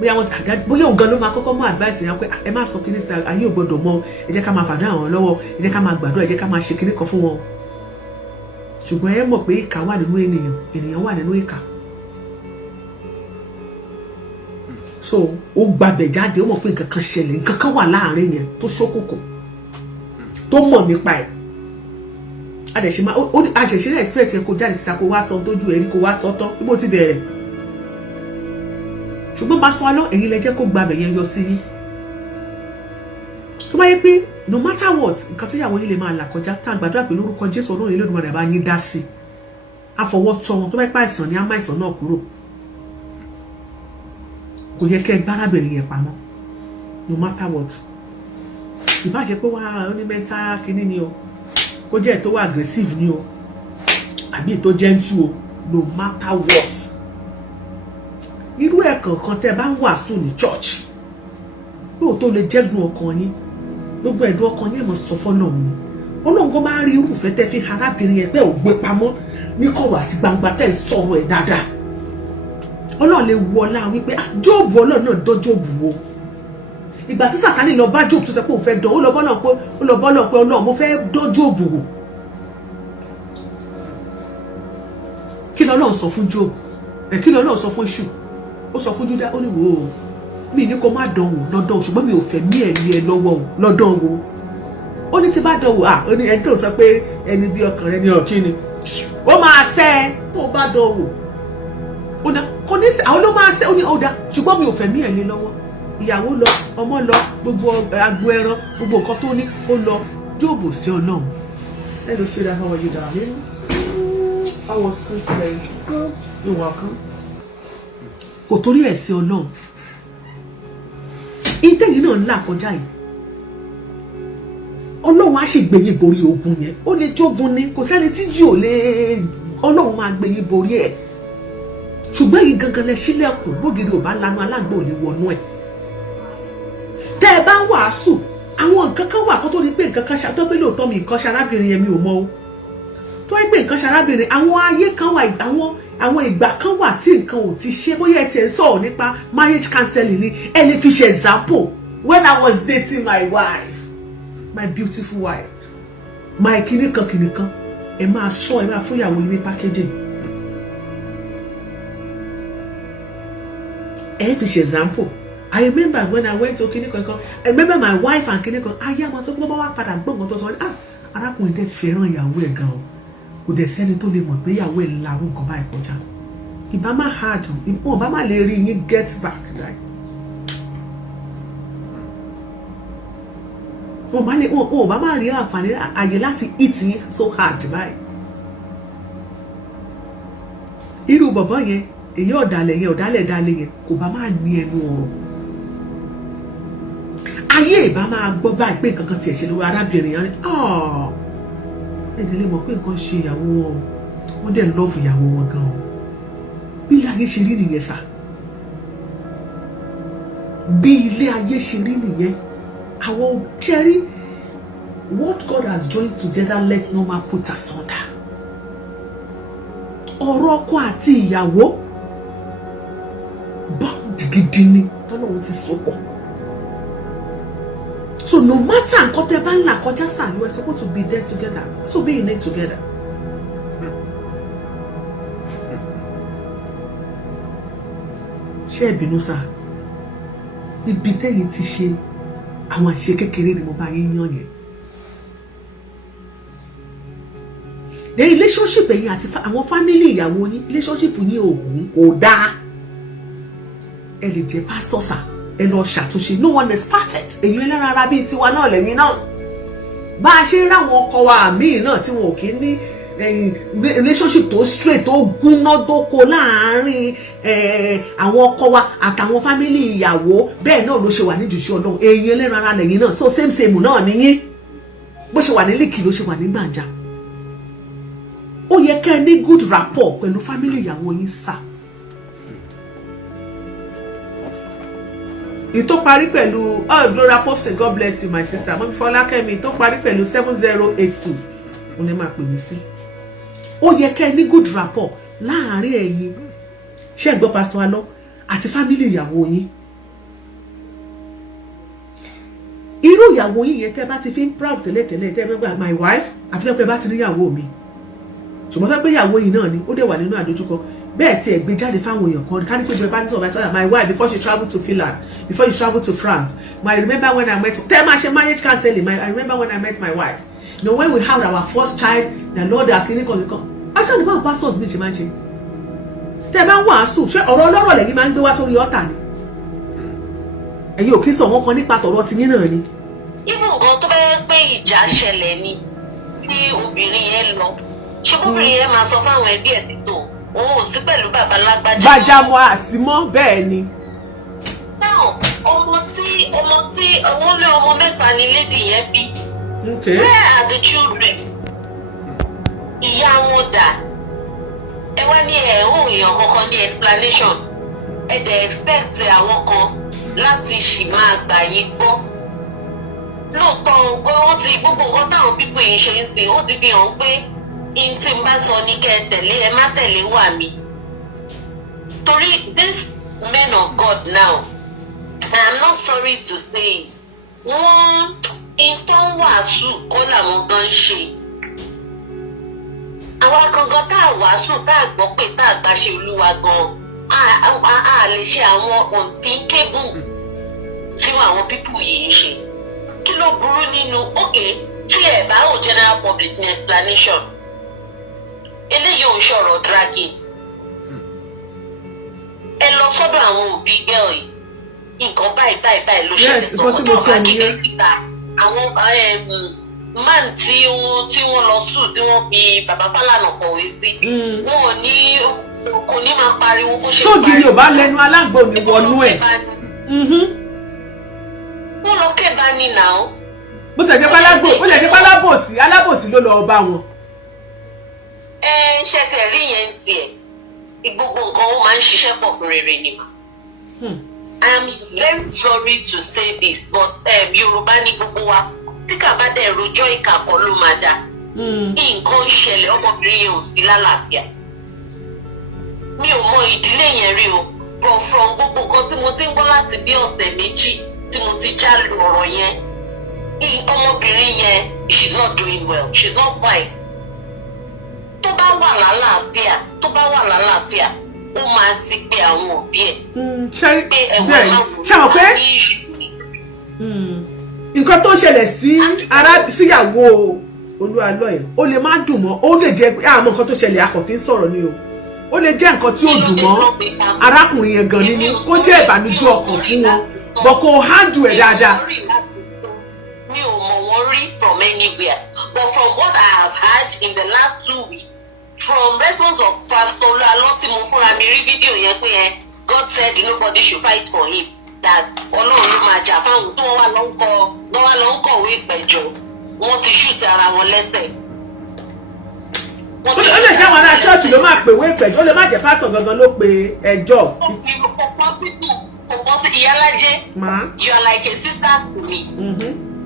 bóyá òun gan ló máa kọ́kọ́ mú advice yẹn pé ẹ má sọ kíní sí ayé ò gbọ́dọ̀ mọ́ ẹ jẹ́ ká máa fàdúrà àwọn lọ́wọ́ ẹ jẹ́ ká máa gbàdúrà ẹ jẹ́ ká máa ṣe kíní kan fún wọn ṣùgbọ́n ẹ mọ̀ pé ìkà wà nínú ènìyàn wà nínú ìkà so ó gbàbẹ̀ jáde ó mọ̀ pé nǹkan kan ṣẹlẹ̀ nǹkan kan wà láàrin yẹn tó ṣókùnkùn tó mọ̀ nípa ẹ̀ àṣẹ̀ṣẹ̀ expect ẹ kó jáde síta kó wá sọ tójú ẹ ní kó wá sọ tán bó ti bẹ̀rẹ̀ ṣùgbọ́n bá sọ alọ́ ẹ̀yin lẹ jẹ́ kó gbàbẹ̀ yẹn yọ sí yín tó bá yẹ pé no matter what nǹkan tí ìyàwó yín lè máa là kọjá tá a gbàdúrà pé lórúkọ Jésù Ọlọ́run Olódùmarè bá yín dá sí àfọwọ́ tọ́ wọn tó bá yẹ pé àìsàn ni á má àìsàn náà kúrò kò yẹ kẹ́ ẹ gbárábìnrin yẹn pamọ́ no matter what ìbá ṣe pé wá ní mental kínní ni o kó jẹ́ ètò wà aggressive ni o àbí ètò gentle o no matter what irú ẹ̀ kankan tẹ́ bá ń wàásù ní church lóòótọ́ lè jẹ́gun ọkàn yín gbogbo ẹ̀dùn ọkàn yín mọ̀ sọ fọ́lọ́run ni Ọlọ́run kó máa rí irúfẹ́ tẹ́ fi arábìnrin yẹn pé ò gbé pamọ́ ní kọ̀rọ̀ àti gbangba tẹ́ sọ̀rọ̀ ẹ̀ dáadáa Ọlọ́run lè wọlá wípé Jóòbù Ọlọ́run náà dán Jóòbù wo ìgbà tí Sátánì lọ bá Jóòbù tó sọ pé òun fẹ́ dán ó lọ bọ́lọ̀ pé Ọlọ́run mo fẹ́ dán Jóòbù wò kí lọ́lọ́run sọ fún Jóòbù kí lọ́lọ́run sọ fún Èṣù ó sọ fún Júdà ó ní wò ó mi ní kó má dán wò lọ́dọ̀ ṣùgbọ́n mi ò fẹ́ mí ẹ̀ lé ẹ lọ́wọ́ o lọ́dọ̀ wo ó ní tí bá dán wò ó ní ẹni tó sọ pé ẹni bí ọkàn rẹ ní ọ̀kí ni ó máa fẹ́ tó bá dán wò ó dá kò ní sí àwọn ló máa ṣe ó ní ọ̀dà ṣùgbọ́n mi ò fẹ́ mí ẹ̀ lé lọ́wọ́ ìyàwó lọ ọmọ lọ gbogbo agbo ẹran gbogbo nǹkan tó ní ó lọ Jóòbù sí Ọlọ́run. Hello sweetheart, how are you darling? How was school today? You're welcome. Kò torí ẹ̀ sí Ọlọ́run ìtẹ́yìn náà ńlá kọjá yìí Ọlọ́run á sì gbé yín borí ogun yẹn ó lè jógun ni kò sẹ́ni tí jí ò lè Ọlọ́run máa gbé yín borí ẹ̀ ṣùgbọ́n yìí gangan lẹ sílẹ̀kùn bógiri ò bá lanu alágbó ò lè wọnú ẹ̀ tẹ́ ẹ bá ń wàásù àwọn nǹkan kan wà kó tó di pé nǹkan kan ṣe tó pé lóòótọ́ mi nǹkan ṣe arábìnrin yẹn mi ò mọ o tó yẹ pé nǹkan ṣe arábìnrin àwọn ayé kan wà àwọn ìgbà kan wà tí nǹkan ò ti ṣe bóyá ẹ ti ń sọ̀rọ̀ nípa marriage counseling ni ẹ lè fi ṣe example when I was dating my wife my beautiful wife my kìnìkan ẹ máa sọ ẹ máa fún ìyàwó yín ní packaging ẹ fi ṣe example I remember when I went to kìnìkan I remember my wife and kìnìkan ayé àwọn tó gbọ́ bá wá padà gbọ́ngàn tó sọ arákùnrin dẹ̀ fẹ́ràn ìyàwó ẹ̀ gan o kò dẹ̀ sẹ́ni tó lè mọ̀ pé ìyàwó ẹ̀ larú nǹkan báyìí kọjá ìbá má hard wọn bá má lè rí yín get back like wọn bá má rí àǹfààní àyè láti hit yín so hard báyìí irú bọ̀bọ̀ yẹn èyí ọ̀dàlẹ̀ yẹn kò bá má ní ẹnu ọ̀rọ̀ ayé ìbá máa gbọ́ báyìí pé nǹkan kan tiẹ̀ ṣe lọ́wọ́ arábìnrin yẹn ẹni lè mọ̀ pé nǹkan ṣe ìyàwó wọn wọ́n dẹ̀ lọ́ọ̀fù ìyàwó wọn gan-an bí ilé ayé ṣe rí nìyẹn sà bí ilé ayé ṣe rí nìyẹn àwọn ṣẹ́rí what God has joined together let no man put asunder ọ̀rọ̀ ọkọ àti ìyàwó bond gidi ni tọ́lọ́run ti so pọ̀. So no matter nǹkan tẹ́ bá ń là kọjá sàn, you are supposed to be there together. So be in it together. Ṣé ẹ bínú sá? Ibi tẹ́yìn ti ṣe àwọn àṣẹ kékeré ni mo bá yín yàn yẹn. the relationship ẹ̀yin àti àwọn family ìyàwó yín relationship yín kò dáa. Ẹ lè jẹ́ pastor sir, ẹ lọ ṣàtúnṣe. No one is perfect. Èyí ẹlẹ́ran ara bíi tiwa náà lẹ́yìn náà. Bá a ṣe ń ráwọn ọkọ wa míì náà tí wọn ò kí ní relationship tó straight tó gúnná-dóko láàárín àwọn ọkọ wa àtàwọn family ìyàwó, bẹ́ẹ̀ náà ló ṣe wà nídìí iṣẹ́ Ọlọ́run. Èyí ẹlẹ́ran ara lẹ́yìn náà. So same náà ni yín. Bó ṣe wà ní Líkì ló ṣe wà ní Gbàǹjà. Ó yẹ kẹ́ ẹ ní good rapport pẹ̀lú family ìyàwó yín sà. Ìtó parí pẹ̀lú Gloria Popson, God bless you my sister. Mọ́mí Fọlákẹ́mi tó parí pẹ̀lú 7082. Ó ní máa pè mí sí. Ó yẹ kẹ́ ẹ ní good rapport láàárín ẹ̀yin. Ṣé ẹ gbọ́ Pastor Alọ́ àti family ìyàwó yín. Irú ìyàwó yín yẹn tẹ́ bá ti fi ń proud tẹ́lẹ̀tẹ́lẹ̀ tẹ́ bá my wife àfi tẹ́ pé bá ti rí ìyàwó mi. Ṣùgbọ́n tẹ́ pé ìyàwó yìí náà ni ó dẹ̀ wà nínú àdójúkọ. Bẹ́ẹ̀ tí ẹ gbé jáde fáwọn èèyàn kan ká ní pé ìjọba bá ní sọ̀rọ̀ bá my wife before she traveled to Finland, before she traveled to France. I remember when I met tẹ́ máa ṣe marriage counseling. I remember when I met my wife. You know, when we had our first child, the Lord akínníkan nìkan. Actually báwọn pastors mi ṣe máa ń ṣe. Tẹ́ bá ń wàásù ṣé ọ̀rọ̀ ọlọ́rọ̀ lẹ́yìn máa ń gbé wá sórí ọ̀tà ni. Ẹ̀yin ò kí sọ wọ́n kan nípa tọ̀rọ̀ ti yín náà ni. Even gan tó bá yẹ pé ìjà ṣẹlẹ̀ ni tí obìnrin yẹn lọ, ṣé obìnrin yẹn máa sọ fáwọn ẹbí ẹ̀ títò òun ò sí pẹ̀lú bàbá lágbájá. Bájámọ́ àsímọ́ bẹ́ẹ̀ ni. Náà ọmọ tí àwọn lé ọmọ mẹ́ta ni lady yẹn bí. Okay. Where are the children? Ìyá wọn dà. Ẹ wá ní èèyàn kankan ní explanation. Ẹ dẹ̀ expect àwọn kan láti ṣì máa gbà yín gbọ́. Lóòótọ́ wọ́n ti gbogbo nǹkan táwọn pípọ̀ yìí ṣe ń sìn, ó ti fi hàn pé in tí n bá sọ ní kẹ́ ẹ tẹ̀lé ẹ má tẹ̀lé wà mí. Torí this men of God now, I am not sorry to say, wọ́n in tó ń wàásù kọ́ làwọn gan ń ṣe. Àwọn kankan tá a wàásù tá a gbọ́ pé tá a gbà ṣe Olúwa gan, a lè ṣe àwọn unthinkable tí àwọn pípọ̀ yìí ń ṣe. Kí ló burú nínú tí ẹ bá ò general public ní explanation? Eléyìí ò ń ṣọ̀rọ̀ dragging. Ẹ lọ sọ́dọ̀ àwọn òbí girl yìí. Nǹkan báyìí ló ṣe yes, nǹkan tí mo sọ nìyẹn. Àwọn man tí wọ́n lọ sùn tí wọ́n fi bàbá Fálànà kọ̀wé sí. Wọn ò ní kò ní máa pariwo bó ṣe pariwo. Sóògì ni ò bá lẹ́nu alágbò ní wọnú ẹ̀. Wọ́n lọ kẹ́ bá ní náà. Bó tẹ̀ ṣe pálábòsí alábòsí ló lọ bá wọn. Ṣe tẹ̀ rí yẹn tiẹ̀. Gbogbo nǹkan ó máa ń ṣiṣẹ́ pọ̀ fún rere ni mà. I am very sorry to say this, but Yorùbá ní gbogbo wa tí kà bá dẹ̀ rojọ́ ìkà kan ló máa dà. Nǹkan ń ṣẹlẹ̀ ọmọbìnrin yẹn ò sí lálàáfíà. Mi ò mọ ìdílé yẹn rí o, but from gbogbo nǹkan tí mo ti ń gbọ́ láti bí ọ̀sẹ̀ méjì tí mo ti já lu ọ̀rọ̀ yẹn, ọmọbìnrin yẹn she's not doing well, she's not fine. Tó bá wà lálàáfíà ó máa ti pe àwọn òbí ẹ̀. Ṣé mọ̀ pé nǹkan tó ṣẹlẹ̀ sí síyàwó Olúalọ́ ẹ̀ ó lè má dùn mọ́, ó lè jẹ́ pé àmọ́ nǹkan tó ṣẹlẹ̀ akọ̀fin sọ̀rọ̀ ni o, ó lè jẹ́ nǹkan tí ó dùn mọ́ arákùnrin yẹn gan nínú kó jẹ́ ìbànújẹ́ ọkàn fún wọn bọ̀ kò handle ẹ̀ dáadáa. Mi ò mọ̀ wọ́n rí from anywhere, but from what I have heard in the last 2 weeks from response of Pastor Lati mo fúnra mi rí fídíò yẹn pé God said nobody should fight for him, that Ọlọ́run ló máa jà fáwọn tó wá lọ ń kọ̀wé ìpẹ̀jọ́, wọ́n ti shoot ara wọn lẹ́sẹ̀. Ó lè jẹ́ àwọn ará church ló máa pèwé ìpẹ̀jọ́, ó lè má jẹ́ pásítọ̀ gangan ló pe ẹjọ́. Ìyálájẹ́, you are like a sister to me.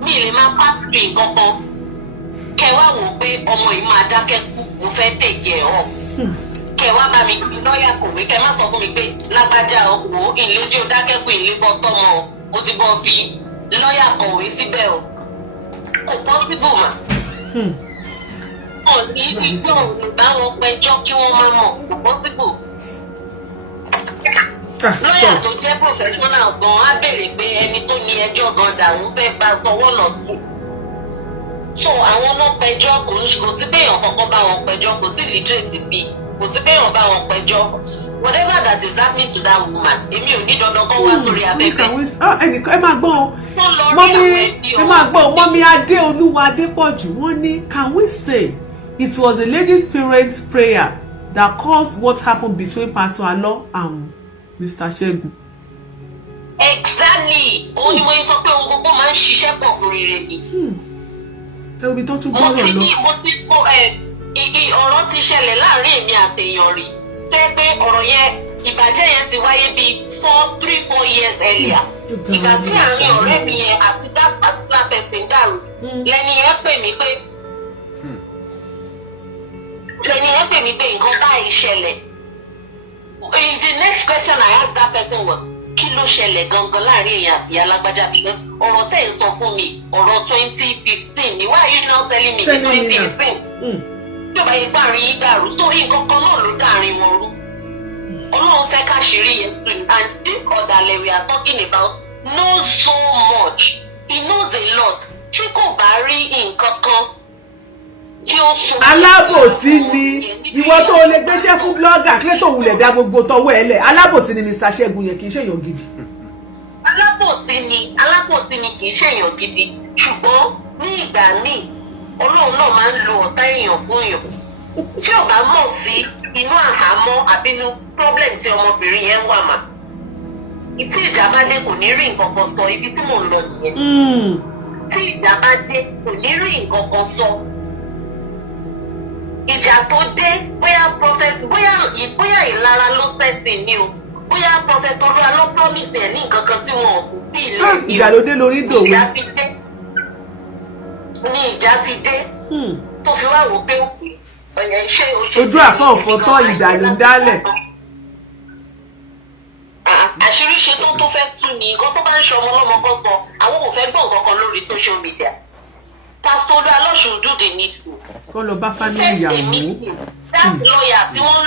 Mi lè máa pass through nǹkan kan kẹwàá wò pé ọmọ yìí máa dákẹ́ kú, mo fẹ́ tẹ̀jẹ̀ ọ̀. Kẹwàá bá mi kí lọ́ọ̀yà kòwé, kẹ má sọ fún mi pé lágbájá ọkọ̀ ìlẹ́jọ́ dákẹ́ kú ìlébọ̀ tọ́mọ, mo ti bọ́ fi lọ́ọ̀yà kọ̀wé síbẹ̀ o. Kò possible mà. Ọ̀ ní ìjọ òní bá wọn pẹjọ́ kí wọ́n má mọ̀, kò possible. Lọ́ọ̀yà tó jẹ́ professional gan á béèrè pé ẹni tó ní ẹjọ́ gan dàrú fẹ́ bá sọwọ́ lọ sí. so àwọn náà pẹjọ́ kò sí béèyàn kankan bá wọn pẹjọ́ kò sí literate bí kò sí béèyàn bá wọn pẹjọ́ whatever that is happening to that woman èmi ò ní dandan kan wá sórí abẹ́fẹ́. ẹnìkan ẹ máa gbọ́ ọ ẹ máa gbọ́ ọ mọ́mí Adéolúwa Adépọ̀jù wọ́n ní can we say it was a lady's parents' prayer that caused what happened between Pastor Alo and Mr. Segun. Exactly. Òun ni mo sọ pé ohun gbogbo máa ń ṣiṣẹ́ pọ̀ fún rere ni. Ẹ obi tó tún gbọ́dọ̀ lọ. Mo ti kó ọ̀rọ̀ ti ṣẹlẹ̀ láàrin èmi àtèèyàn rí. Tó yẹ pé ọ̀rọ̀ yẹn ìbàjẹ́ yẹn ti wáyé bíi 4 years earlier. Ìgbà tí àárín ọ̀rẹ́ mi yẹn àti that particular person dàrú. Lẹ́ni yẹn pè mí pé nǹkan báyìí ṣẹlẹ̀. The next question I asked that person was, kí ló ṣẹlẹ̀ gangan láàrin èèyàn àti alágbájá bí ọ̀rọ̀ tẹ̀ ń sọ fún mi ọ̀rọ̀ 2015 ni why are you now telling me 2015 tí ó bá yẹ gbàrin yín dàrú sórí nǹkan kan náà ló dàrin wọn rú Ọlọ́run fẹ́ káṣírí yẹn tún and this ọ̀dàlẹ̀ we are talking about knows so much he knows a lot tí kò bá rí nǹkan kan tí ó sọ. Alábòsí ni ìwọ tó lè gbéṣẹ́ fún blogger kílẹ̀ tó wulẹ̀ dá gbogbo tọwọ́ ẹ lẹ̀ alábòsí ni Mr. Ṣẹ́gun yẹn kì í ṣèyàn gidi. alábòsí ni kì í ṣèyàn gidi ṣùgbọ́n ní ìgbà míì Ọlọ́run náà máa ń lo ọ̀tá èèyàn fún èèyàn tí ò bá mọ̀ sí inú àhámọ́ àbí inú problem tí ọmọbìnrin yẹn wà mà tí ìjà bá dé kò ní rí nǹkan kan sọ ibi tí mò ń lọ nìyẹn tí ìjà bá dé kò ní rí nǹkan kan sọ. Ìjà tó dé bóyá ìlara ló fẹ́sìn ni o bóyá prophet Olúwa ló promise ẹ̀ ní nǹkan kan tí wọn ò fún bí ilé ìlú. Ìjà ló dé lórí dòwe. Ní ìjà fi dé tó fi wá wò pé ṣé ojú àfọ̀nfọ̀ tọ́ ìdà ló ń dálẹ̀. Àṣírí ṣe tó fẹ́ tú ni nǹkan tó bá ń ṣe ọmọ ọlọ́mọ kan sọ àwọn kò fẹ́ gbọ́ nǹkan kan lórí social media. Pastor Olúwa should do the needful. Kọ́ lọ bá family ìyàwó. That lawyer tí wọ́n ń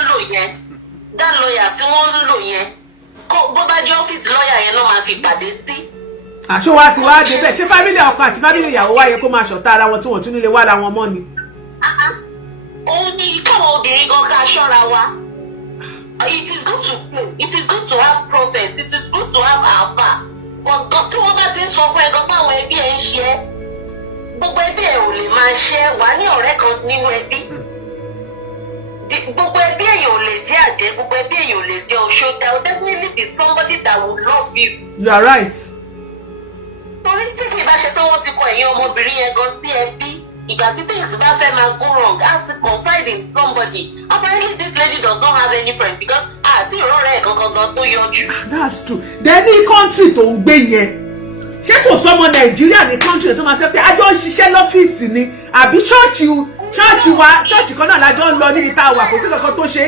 lò yẹn bó bá jẹ́ ọ́fíìsì lọ́ọ̀yà yẹn ló máa fi pàdé sí. Àṣọ wa ti wá débẹ̀ ṣé family ọkọ àti family ìyàwó wá yẹ kó máa ṣọ̀tá ara wọn tí wọ́n tún nílé wá ara wọn mọ́ ni. Òun ni káwọn obìnrin gan ká ṣọ́ra wa. It is good to pray. It is good to have prophets. It is good to have alpha. Ọ̀gá tí wọ́n bá ti ń sọ fún ẹ gan báwọn ẹbí ẹ ń ṣe é. Gbogbo ẹbí ẹ ò lè máa ṣe wà ní ọ̀rẹ́ kan nínú ẹbí. Gbogbo ẹbí èèyàn ò lè jẹ́ àjẹ́, gbogbo ẹbí èèyàn ò lè jẹ́ oṣó. There will definitely be somebody that will love you. You are right. Torí tí kì í bá ṣe pé wọ́n ti kọ ẹ̀yin ọmọbìnrin yẹn gan sí ẹbí, ìgbà tí things bá fẹ́ máa go wrong, á ti confide in somebody. Apparently this lady does not have any friend because àti ìrọ̀rẹ́ ẹ̀ kankan gan tó yọjú. That's true. Then ní country tó ń gbé yẹn ṣé kò sọmọ Nàìjíríà ní country tó máa ṣe pé àjọ ń ṣiṣẹ́ lọ́fíìsì ni àbí chọ́ọ̀chì kan náà lájọ ń lọ níbi tá a wà kò sí kankan tó ṣe.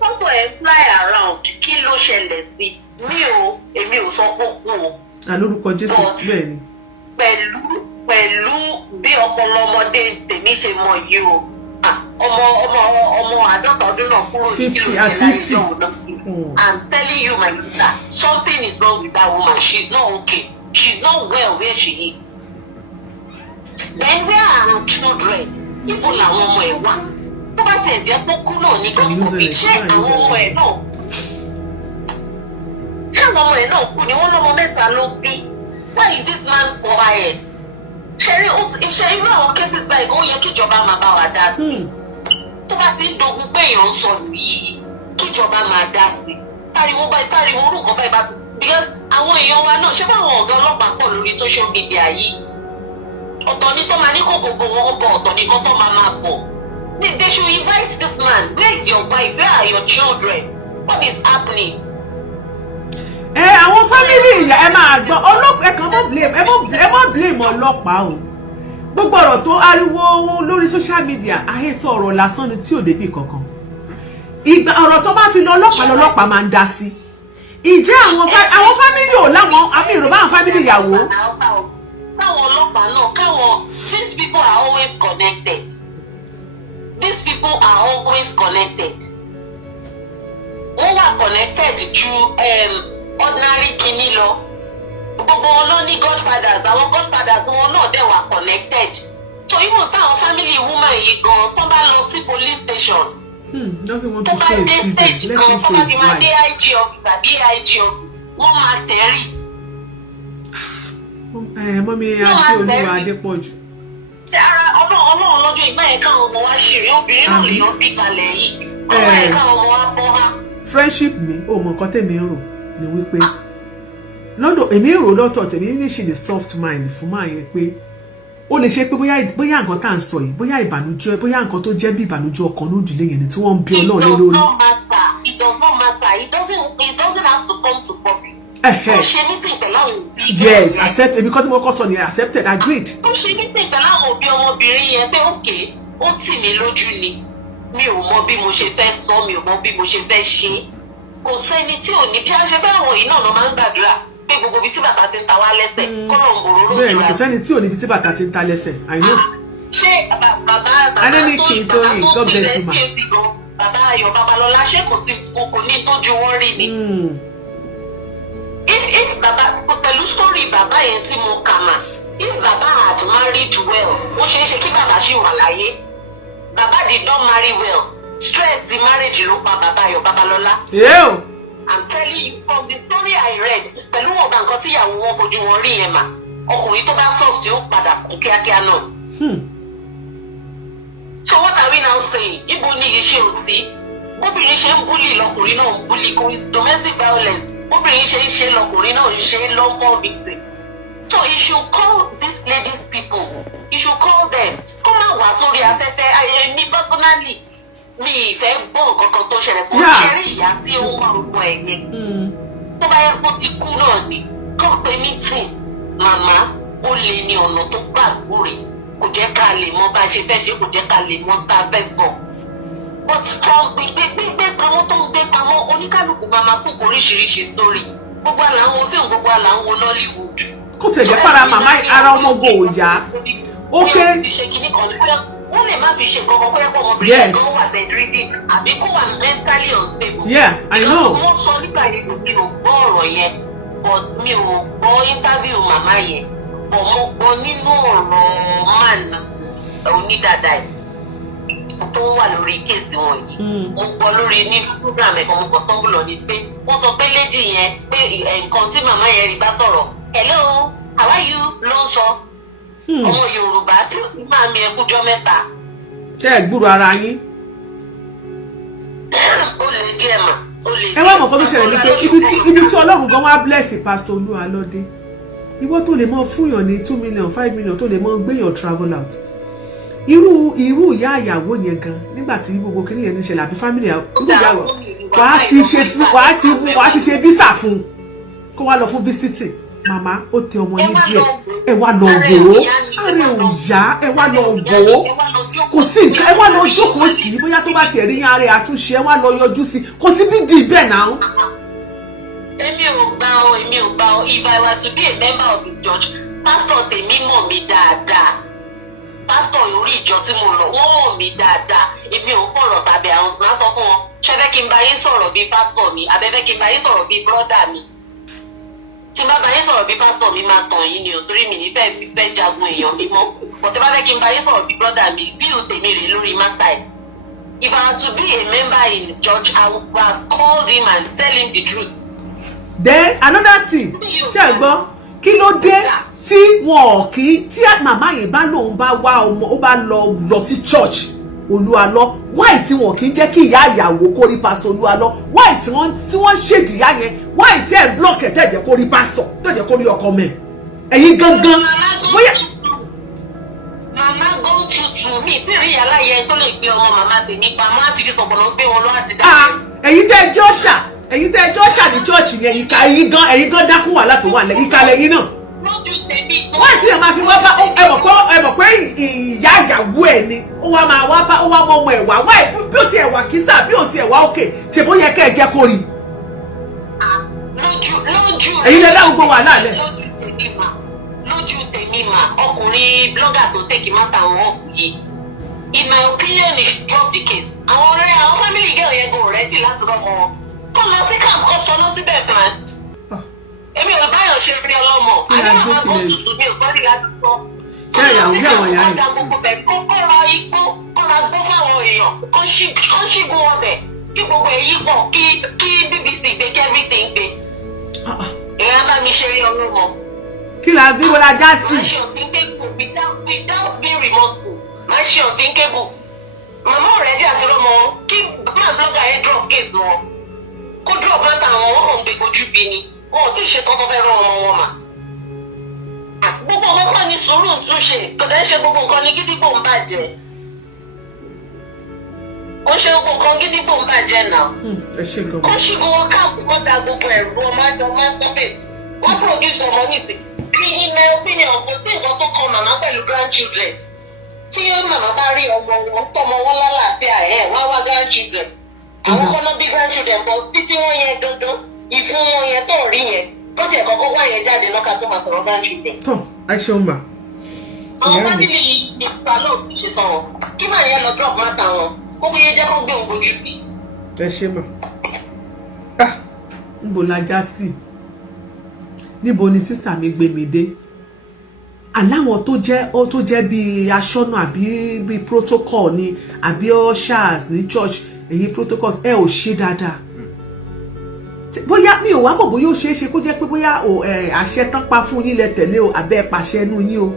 Fọ́tò ẹ̀ fly around kí ló ṣẹlẹ̀ sí èmi ò sọ pé kú o. Àlórúkọ Jésù bẹ́ẹ̀ ni. Pẹ̀lú bí ọpọlọ ọmọdé tèmi ṣe mọ yìí o ọmọ àádọ́ta ọdún náà kúrò ní kí ló ṣe láyé náà. I'm telling you my sister something is wrong with that woman. She's not okay. She's not well where she is. Then where are her children? Ibo làwọn ọmọ ẹ̀ wà? Tó bá ti ẹ̀jẹ̀ pókú náà ní gọ́sọ̀bì ṣé àwọn ọmọ ẹ̀ náà kú ni wọ́n lọ́mọ mẹ́ta ló bí? Why is this man quiet? Ṣé irú àwọn cases báyìí ó yẹ kíjọba máa bá wa dá sí? Tó bá ti ń dogun pé èèyàn ń sọ yìí kíjọba máa dá sí. Táriwo orúkọ báyìí bá because àwọn èèyàn wa náà ṣé báwọn ọ̀gá ọlọ́pàá pọ̀ lórí social media yìí? Ọ̀tọ̀ ni tó máa ní kókò gbogbo bọ̀ ọ̀tọ̀ ni kó tó máa bọ̀. They should invite this man. Where is your wife? Where are your children? What is happening? Àwọn family ìyá ẹ máa gbọ́ ọlọ́pàá ẹ kàn mọ́ blame ọlọ́pàá o. Gbogbo ọ̀rọ̀ tó ariwo lórí social media àhesọ ọ̀rọ̀ lásán ni tí ò débi kankan. Ìgbà ọ̀rọ̀ tó bá fi lọ ọlọ́pàá máa ń dá sí. Ìjẹ́ àwọn family ò láwọn àmì ìrọ̀bá àwọn family ìyàwó. Káwọn ọlọ́pàá náà these people are always connected. These people are always connected. Wọ́n wà connected ju ordinary kìíní lọ. gbogbo wọn ló ní godfathers, àwọn godfathers wọn náà dẹ̀ wà connected. So even táwọn family woman yìí gan tó bá lọ sí police station, doesn't want tó to bá show dé his stage freedom. Let kan him tó show bá his ti máa dé life. IG office tàbí IG office, wọ́n máa tẹ̀rí. Mọ́mí Adéolúwa Adépọ̀jù. Ara ọlọ́run lọ́jọ́ ìgbà yẹn káwọn ọmọ wa ṣeré, obìnrin náà lè yan bí balẹ̀ yìí. Ọmọ yẹn káwọn ọmọ wa bọ́ ha. Friendship mi, ó mọ nǹkan tèmi ń rò ni wípé lọ́dọ̀ èmi ń rò lọ́tọ̀ tèmi ní ṣe the soft mind fún máa yẹn pé ó lè ṣe pé bóyá nǹkan tá à ń sọ yìí, bóyá ìbànújẹ́, bóyá nǹkan tó jẹ́ bí ìbànújẹ́ ọkàn ní ìdílé yẹn ni tí wọ́n ń bí Ọlọ́run lé lórí. It does not matter. It doesn't have to come to public. Ó ṣe meeting pẹ̀lú àwọn òbí. Yes, accepted, because mo kọ́ sọ ni accepted, agreed. Ó ṣe meeting pẹ̀lú àwọn òbí ọmọbìnrin yẹn pé òkè ó tì mí lójú ni, mi ò mọ bí mo ṣe fẹ́ sọ, mi ò mọ bí mo ṣe fẹ́ ṣe. Kò sẹ́ni tí ò ní bí a ṣe bẹ́ẹ̀ àwọn yìí náà ló máa ń gbàdúrà pé gbogbo ibi tí bàtà ti ń ta wá lẹ́sẹ̀ kọ́lọ̀ ń bòrò lójú. Bẹ́ẹ̀ni, kò sẹ́ni tí ò ní ibi tí bàtà ti ń ta lẹ́sẹ̀, I know. Ṣé bàbá tó bí bàbá Ayọ̀ Babalọ́lá ṣé kò ní tójú wọn rí ni? If bàbá pẹ̀lú story bàbá yẹn tí mo kà mà, if bàbá had married well, ó ṣeé ṣe kí bàbá ṣì wà láyé. Bàbá did not marry well. Stress the marriage ló pa bàbá Ayọ̀ Babalọ́lá. I'm telling you from the story I read, pẹ̀lú ọ̀gá nǹkan tí ìyàwó wọn fojú wọn rí yẹn mà, ọkùnrin tó bá sọ̀rọ̀ tí ó padà kú kíákíá náà. So what are we now saying? Ibo ni iṣẹ́ òsì? Obìnrin ṣe ń búlì lọkùnrin náà ń búlì, domestic violence. Obìnrin ṣe ń ṣe lọkùnrin náà ń ṣe lawful victim. So you should call these ladies people. You should call them. Kó má wá sórí afẹ́fẹ́. Me personally, mi ìfẹ́ gbọ́ nǹkan kan tó ṣẹlẹ̀ fún ṣẹ́rí ìyá tí ó ń wá ọmọ ẹ̀ yẹn. Tó bá yẹ kó ti kú náà ni, kọ́ pé meeting, màmá, ó lè ní ọ̀nà tó gbàgbó rè. Kò jẹ́ ká lè mọ bá ṣe fẹ́ ṣe, kò jẹ́ ká lè mọ tá a fẹ́ gbọ́. But from gbígbé pamọ́ tó ń gbé pamọ́, oníkálukú máa máa kú oríṣiríṣi story. Gbogbo àlà ń wo fíìmù, gbogbo àlà ń wo Nollywood. Kò tẹ̀ jẹ́ fara màmá ara ọmọ go ò yá. Ó kéré. Wọ́n lè má fi ṣe kankan pé ọmọbìnrin kan wà bedridden àbí kó wà mentally unstable. Yeah, I know. Wọ́n sọ nípa ìlú mi ò gbọ́ ọ̀rọ̀ yẹn, but mi ò gbọ́ interview màmá yẹn. Mo gbọ́ nínú ọ̀rọ̀ man onídàáda yìí tó wà lórí kéèsì wọn yìí. Mo gbọ́ lórí ní program ẹ̀kọ́ mo gbọ́ tó ń lọ ní pé wọ́n sọ pé lady yẹn pé nǹkan tí màmá yẹn rí bá sọ̀rọ̀ hello how are you ló ń sọ. Ọmọ Yorùbá tí máa mi ẹkújọ́ mẹ́ta. Ṣé ẹ gbúrò ara yín? Ó lè díẹ̀ mà, ó lè díẹ̀. Ẹ wá mọ̀ kó tó ṣẹlẹ̀ ní pé ibi tí Ọlọ́run gan wá bless Pastor Olúwalọ́dé. Ìwọ tó lè mọ fúnyàn ní 2 million 5 million tó lè mọ gbéyàn travel out. Irú ìyá ìyàwó yẹn gan nígbà tí gbogbo kìnìún yẹn ti ṣẹlẹ̀ àbí family irú ìyàwó wàá ti ṣe visa fún un kó wá lọ fún visiting. Màmá ó tẹ ọmọ yín díẹ̀ ẹ wá lọ wò ó ààrẹ ò yá ẹ wá lọ wò ó kò sí nǹkan ẹ wá lọ jókòó tì í bóyá tó bá tiẹ̀ rí yín ààrẹ àtúnṣe ẹ wá lọ yọjú sí kò sí bí dì bẹ́ẹ̀ náà. Èmi ò gbà ọ́ if I were to be a member of the church pastor tèmi mọ̀ mí dáadáa pastor orí ìjọ tí mo lọ wọ́n mọ̀ mí dáadáa èmi ò fọ̀rọ̀ sábẹ́ àwọn máa sọ fún wọn ṣẹ́fẹ́ kí n bá yín sọ̀rọ̀ bí pastor mi abẹ́fẹ́ kí n bá yín sọ̀rọ̀ bí brother mi. Tí n bá yín sọ̀rọ̀ bí pásítọ̀ mi máa tàn yín ni ò torí mi ní fẹ́ jagun èèyàn mi mọ́. But tí bá fẹ́ kí n bá yín sọ̀rọ̀ bí brọ́dà mi díò tèmi rè lórí mátà ẹ̀. If I were to be a member in the church, I would have called him and tell him the truth. Then another thing, ṣé ẹ gbọ́ kí ló dé tí wọn kì í tí màmá yìí bá lóun bá wá ọmọ ó bá lọ sí church Olúalọ why tí wọn kì í jẹ́ kí ìyá ìyàwó kó rí pastor Olúalọ why tí wọ́n ṣèdìyà yẹn why tí ẹ block ẹ tẹ̀jẹ̀ kó rí pastor tẹ̀jẹ̀ kó rí ọkọ mẹ́ ẹ̀yin gangan bóyá. Màmá go tutù mi tí rí yàrá yẹn tó lè gbé ọmọ màmá tèmi pa má ti fi tọ̀pọ̀lọ́ gbé wọn lọ àti dáhùn. ẹ̀yin tẹ́ ẹjọ́ ṣà ní church yẹn ẹ̀yin gan dákún wàhálà tó wà lẹ́yìn ìka lẹ́yìn náà. wọ́n ti máa fi wá bá ẹ mọ̀ pé ìyá ìyàwó ẹ̀ ni ó wá máa wá bá ó wá mọ ọmọ ẹ̀ wá wá bí ó ti ẹ̀ wà kísà bí ó ti ẹ̀ wá òkè ṣe bó yẹ kẹ́ ẹ jẹ́ kó rí. ẹ̀yin lẹ dáhùn gbọ́ wàhálà lẹ̀. lójú tèmi mà ọkùnrin blogger tó tẹ̀kí má ta wọn yìí in my opinion he should drop the case. àwọn family girl yẹn go ready láti rọ́mọ wọn kọ́ lọ sí camp kọ́ sọ lọ síbẹ̀ plan. èmi ò báyọ̀ ṣe rí ọlọ́mọ àní àwọn kan tuntun mi ò gbọ́ rí láti sọ. ṣé ìyàwó àwọn ìyá yìí. kó ra igbó kó ra gbó fáwọn èèyàn kó ṣígun ọbẹ̀ kí gbogbo èyí pọ̀ kí BBC gbé kí everything gbé. ìyá bá mi ṣe rí ọlọ́mọ. kí la gbé wọlé ajá sí. máa ṣe unthinkable without being remorseful máa ṣe unthinkable. màmá ọ̀rẹ́ dí àti lọ́mọ kí máa blogger yẹn drop case wọn kó drop máta àwọn wọn kàn gbé ojú bí ni wọn ò tí ì ṣe tọ́tọ́ fẹ́ rán ọmọ wọn mà. gbogbo nǹkan ní sùúrù ń túnṣe kò dẹ́ ṣe gbogbo nǹkan ní gídígbò ń bàjẹ́. ó ṣe gbogbo nǹkan gídígbò ń bàjẹ́ náà. kó ṣígun wọn káàpù kó da gbogbo ẹ̀rù ọmọ àjọ máa ń tọ́pẹ̀ wọ́n produce ọmọ nìsín. in my opinion kò sí nǹkan tó kan màmá pẹ̀lú grandchildren. tí màmá bá rí ọmọ wọn tọmọ wọn lálàáfíà wá wá grandchildren. àwọn kọ́nà bí grandchildren bọ̀ títí wọ́n yẹn dandan ìfún wọn yẹn tó rí yẹn tó tiẹ̀ kọ́kọ́ wá yẹn jáde lọ́ka tó máa sọ̀rọ̀ grandchildren. tọ́ ẹ ṣeun mà. àwọn fámìlì ìfúnpá náà kì í ṣe tán wọn kí màá yẹn lọ drop máta wọn kó bóyá jẹ́ kó gbé òun bójú bí. ẹ ṣe mà. níbo la já sí níbo ni sísà mi gbé mi dé aláwọn tó jẹ́ bíi aṣọ́nà àbí bíi protocol ni àbí ushers ní church èyí protocols ẹ ò ṣe dáadáa bóyá mi ò wá mọ̀ bóyá ó ṣeé ṣe kó jẹ́ pé bóyá àṣẹ tán pa fún yín lẹ tẹ̀lé o àbẹ́ ẹ pàṣẹ ẹnu yín o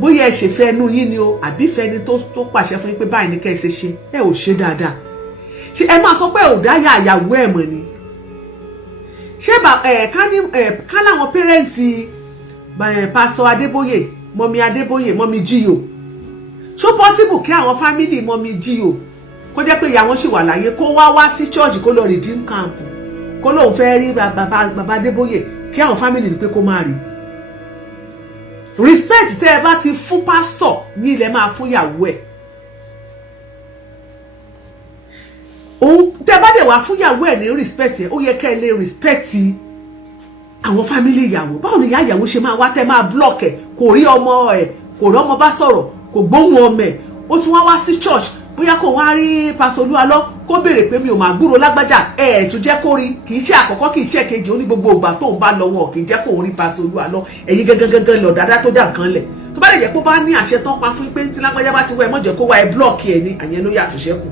bóyá ẹ ṣèfẹ́ ẹnu yín ni o àbí fẹ́ni tó pàṣẹ fún yín pé báyìí ní kẹ́ ẹ ṣe ẹ ò ṣe dáadáa ṣé ẹ máa sọ pé ò dáyà àyàwó ẹ̀ mọ̀ ni ṣé ká láwọn pẹ́rẹ́ǹtì pásítọ̀ Adébóyè mọ́mí Jíyò ṣó pọ́sibù kí àwọn fámìlì mọ́mí Jíyò kó jẹ́ pé ìyá wọn ṣì wà láyé kó wá sí church kó lọ redeem camp kó lóun fẹ́ rí bàbá Adébóyè kí àwọn fámìlì ní pé kó máa rí respect tẹ́ ẹ bá ti fún pásítọ̀ ní ilẹ̀ máa fún ìyàwó ẹ̀ òun tẹ́ bá dẹ̀ wá fún ìyàwó ẹ̀ ní respect ẹ̀ ó yẹ kẹ́ ẹ lè respect àwọn fámìlì ìyàwó báwo ni ìyá ìyàwó ṣe máa wá tẹ́ máa block ẹ̀ kò rí ọmọ bá sọ̀rọ̀ kò gbóhùn ọmọ ẹ̀ ó tún wá sí church bóyá kò wá rí pásítọ̀ Olúalọ́ kó béèrè pé mi ò máa gbúrò lágbájá tún jẹ́ kó rí kì í ṣe àkọ́kọ́ kì í ṣe kejì ó ní gbogbo ìgbà tó ń bá lọ wọn kì í jẹ́ kó rí pásítọ̀ Olúalọ́ ẹ̀yin gangan lọ dáadáa tó dà nǹkan lẹ̀ tó bá lè jẹ́ kó bá ní àṣẹ tán pa fún pé tí lágbájá bá ti wọ ẹ mọ̀jẹ̀ kó wá ẹ blọ́ọ̀kì ẹ ní àyẹn ló yàtọ̀ ṣẹ́kù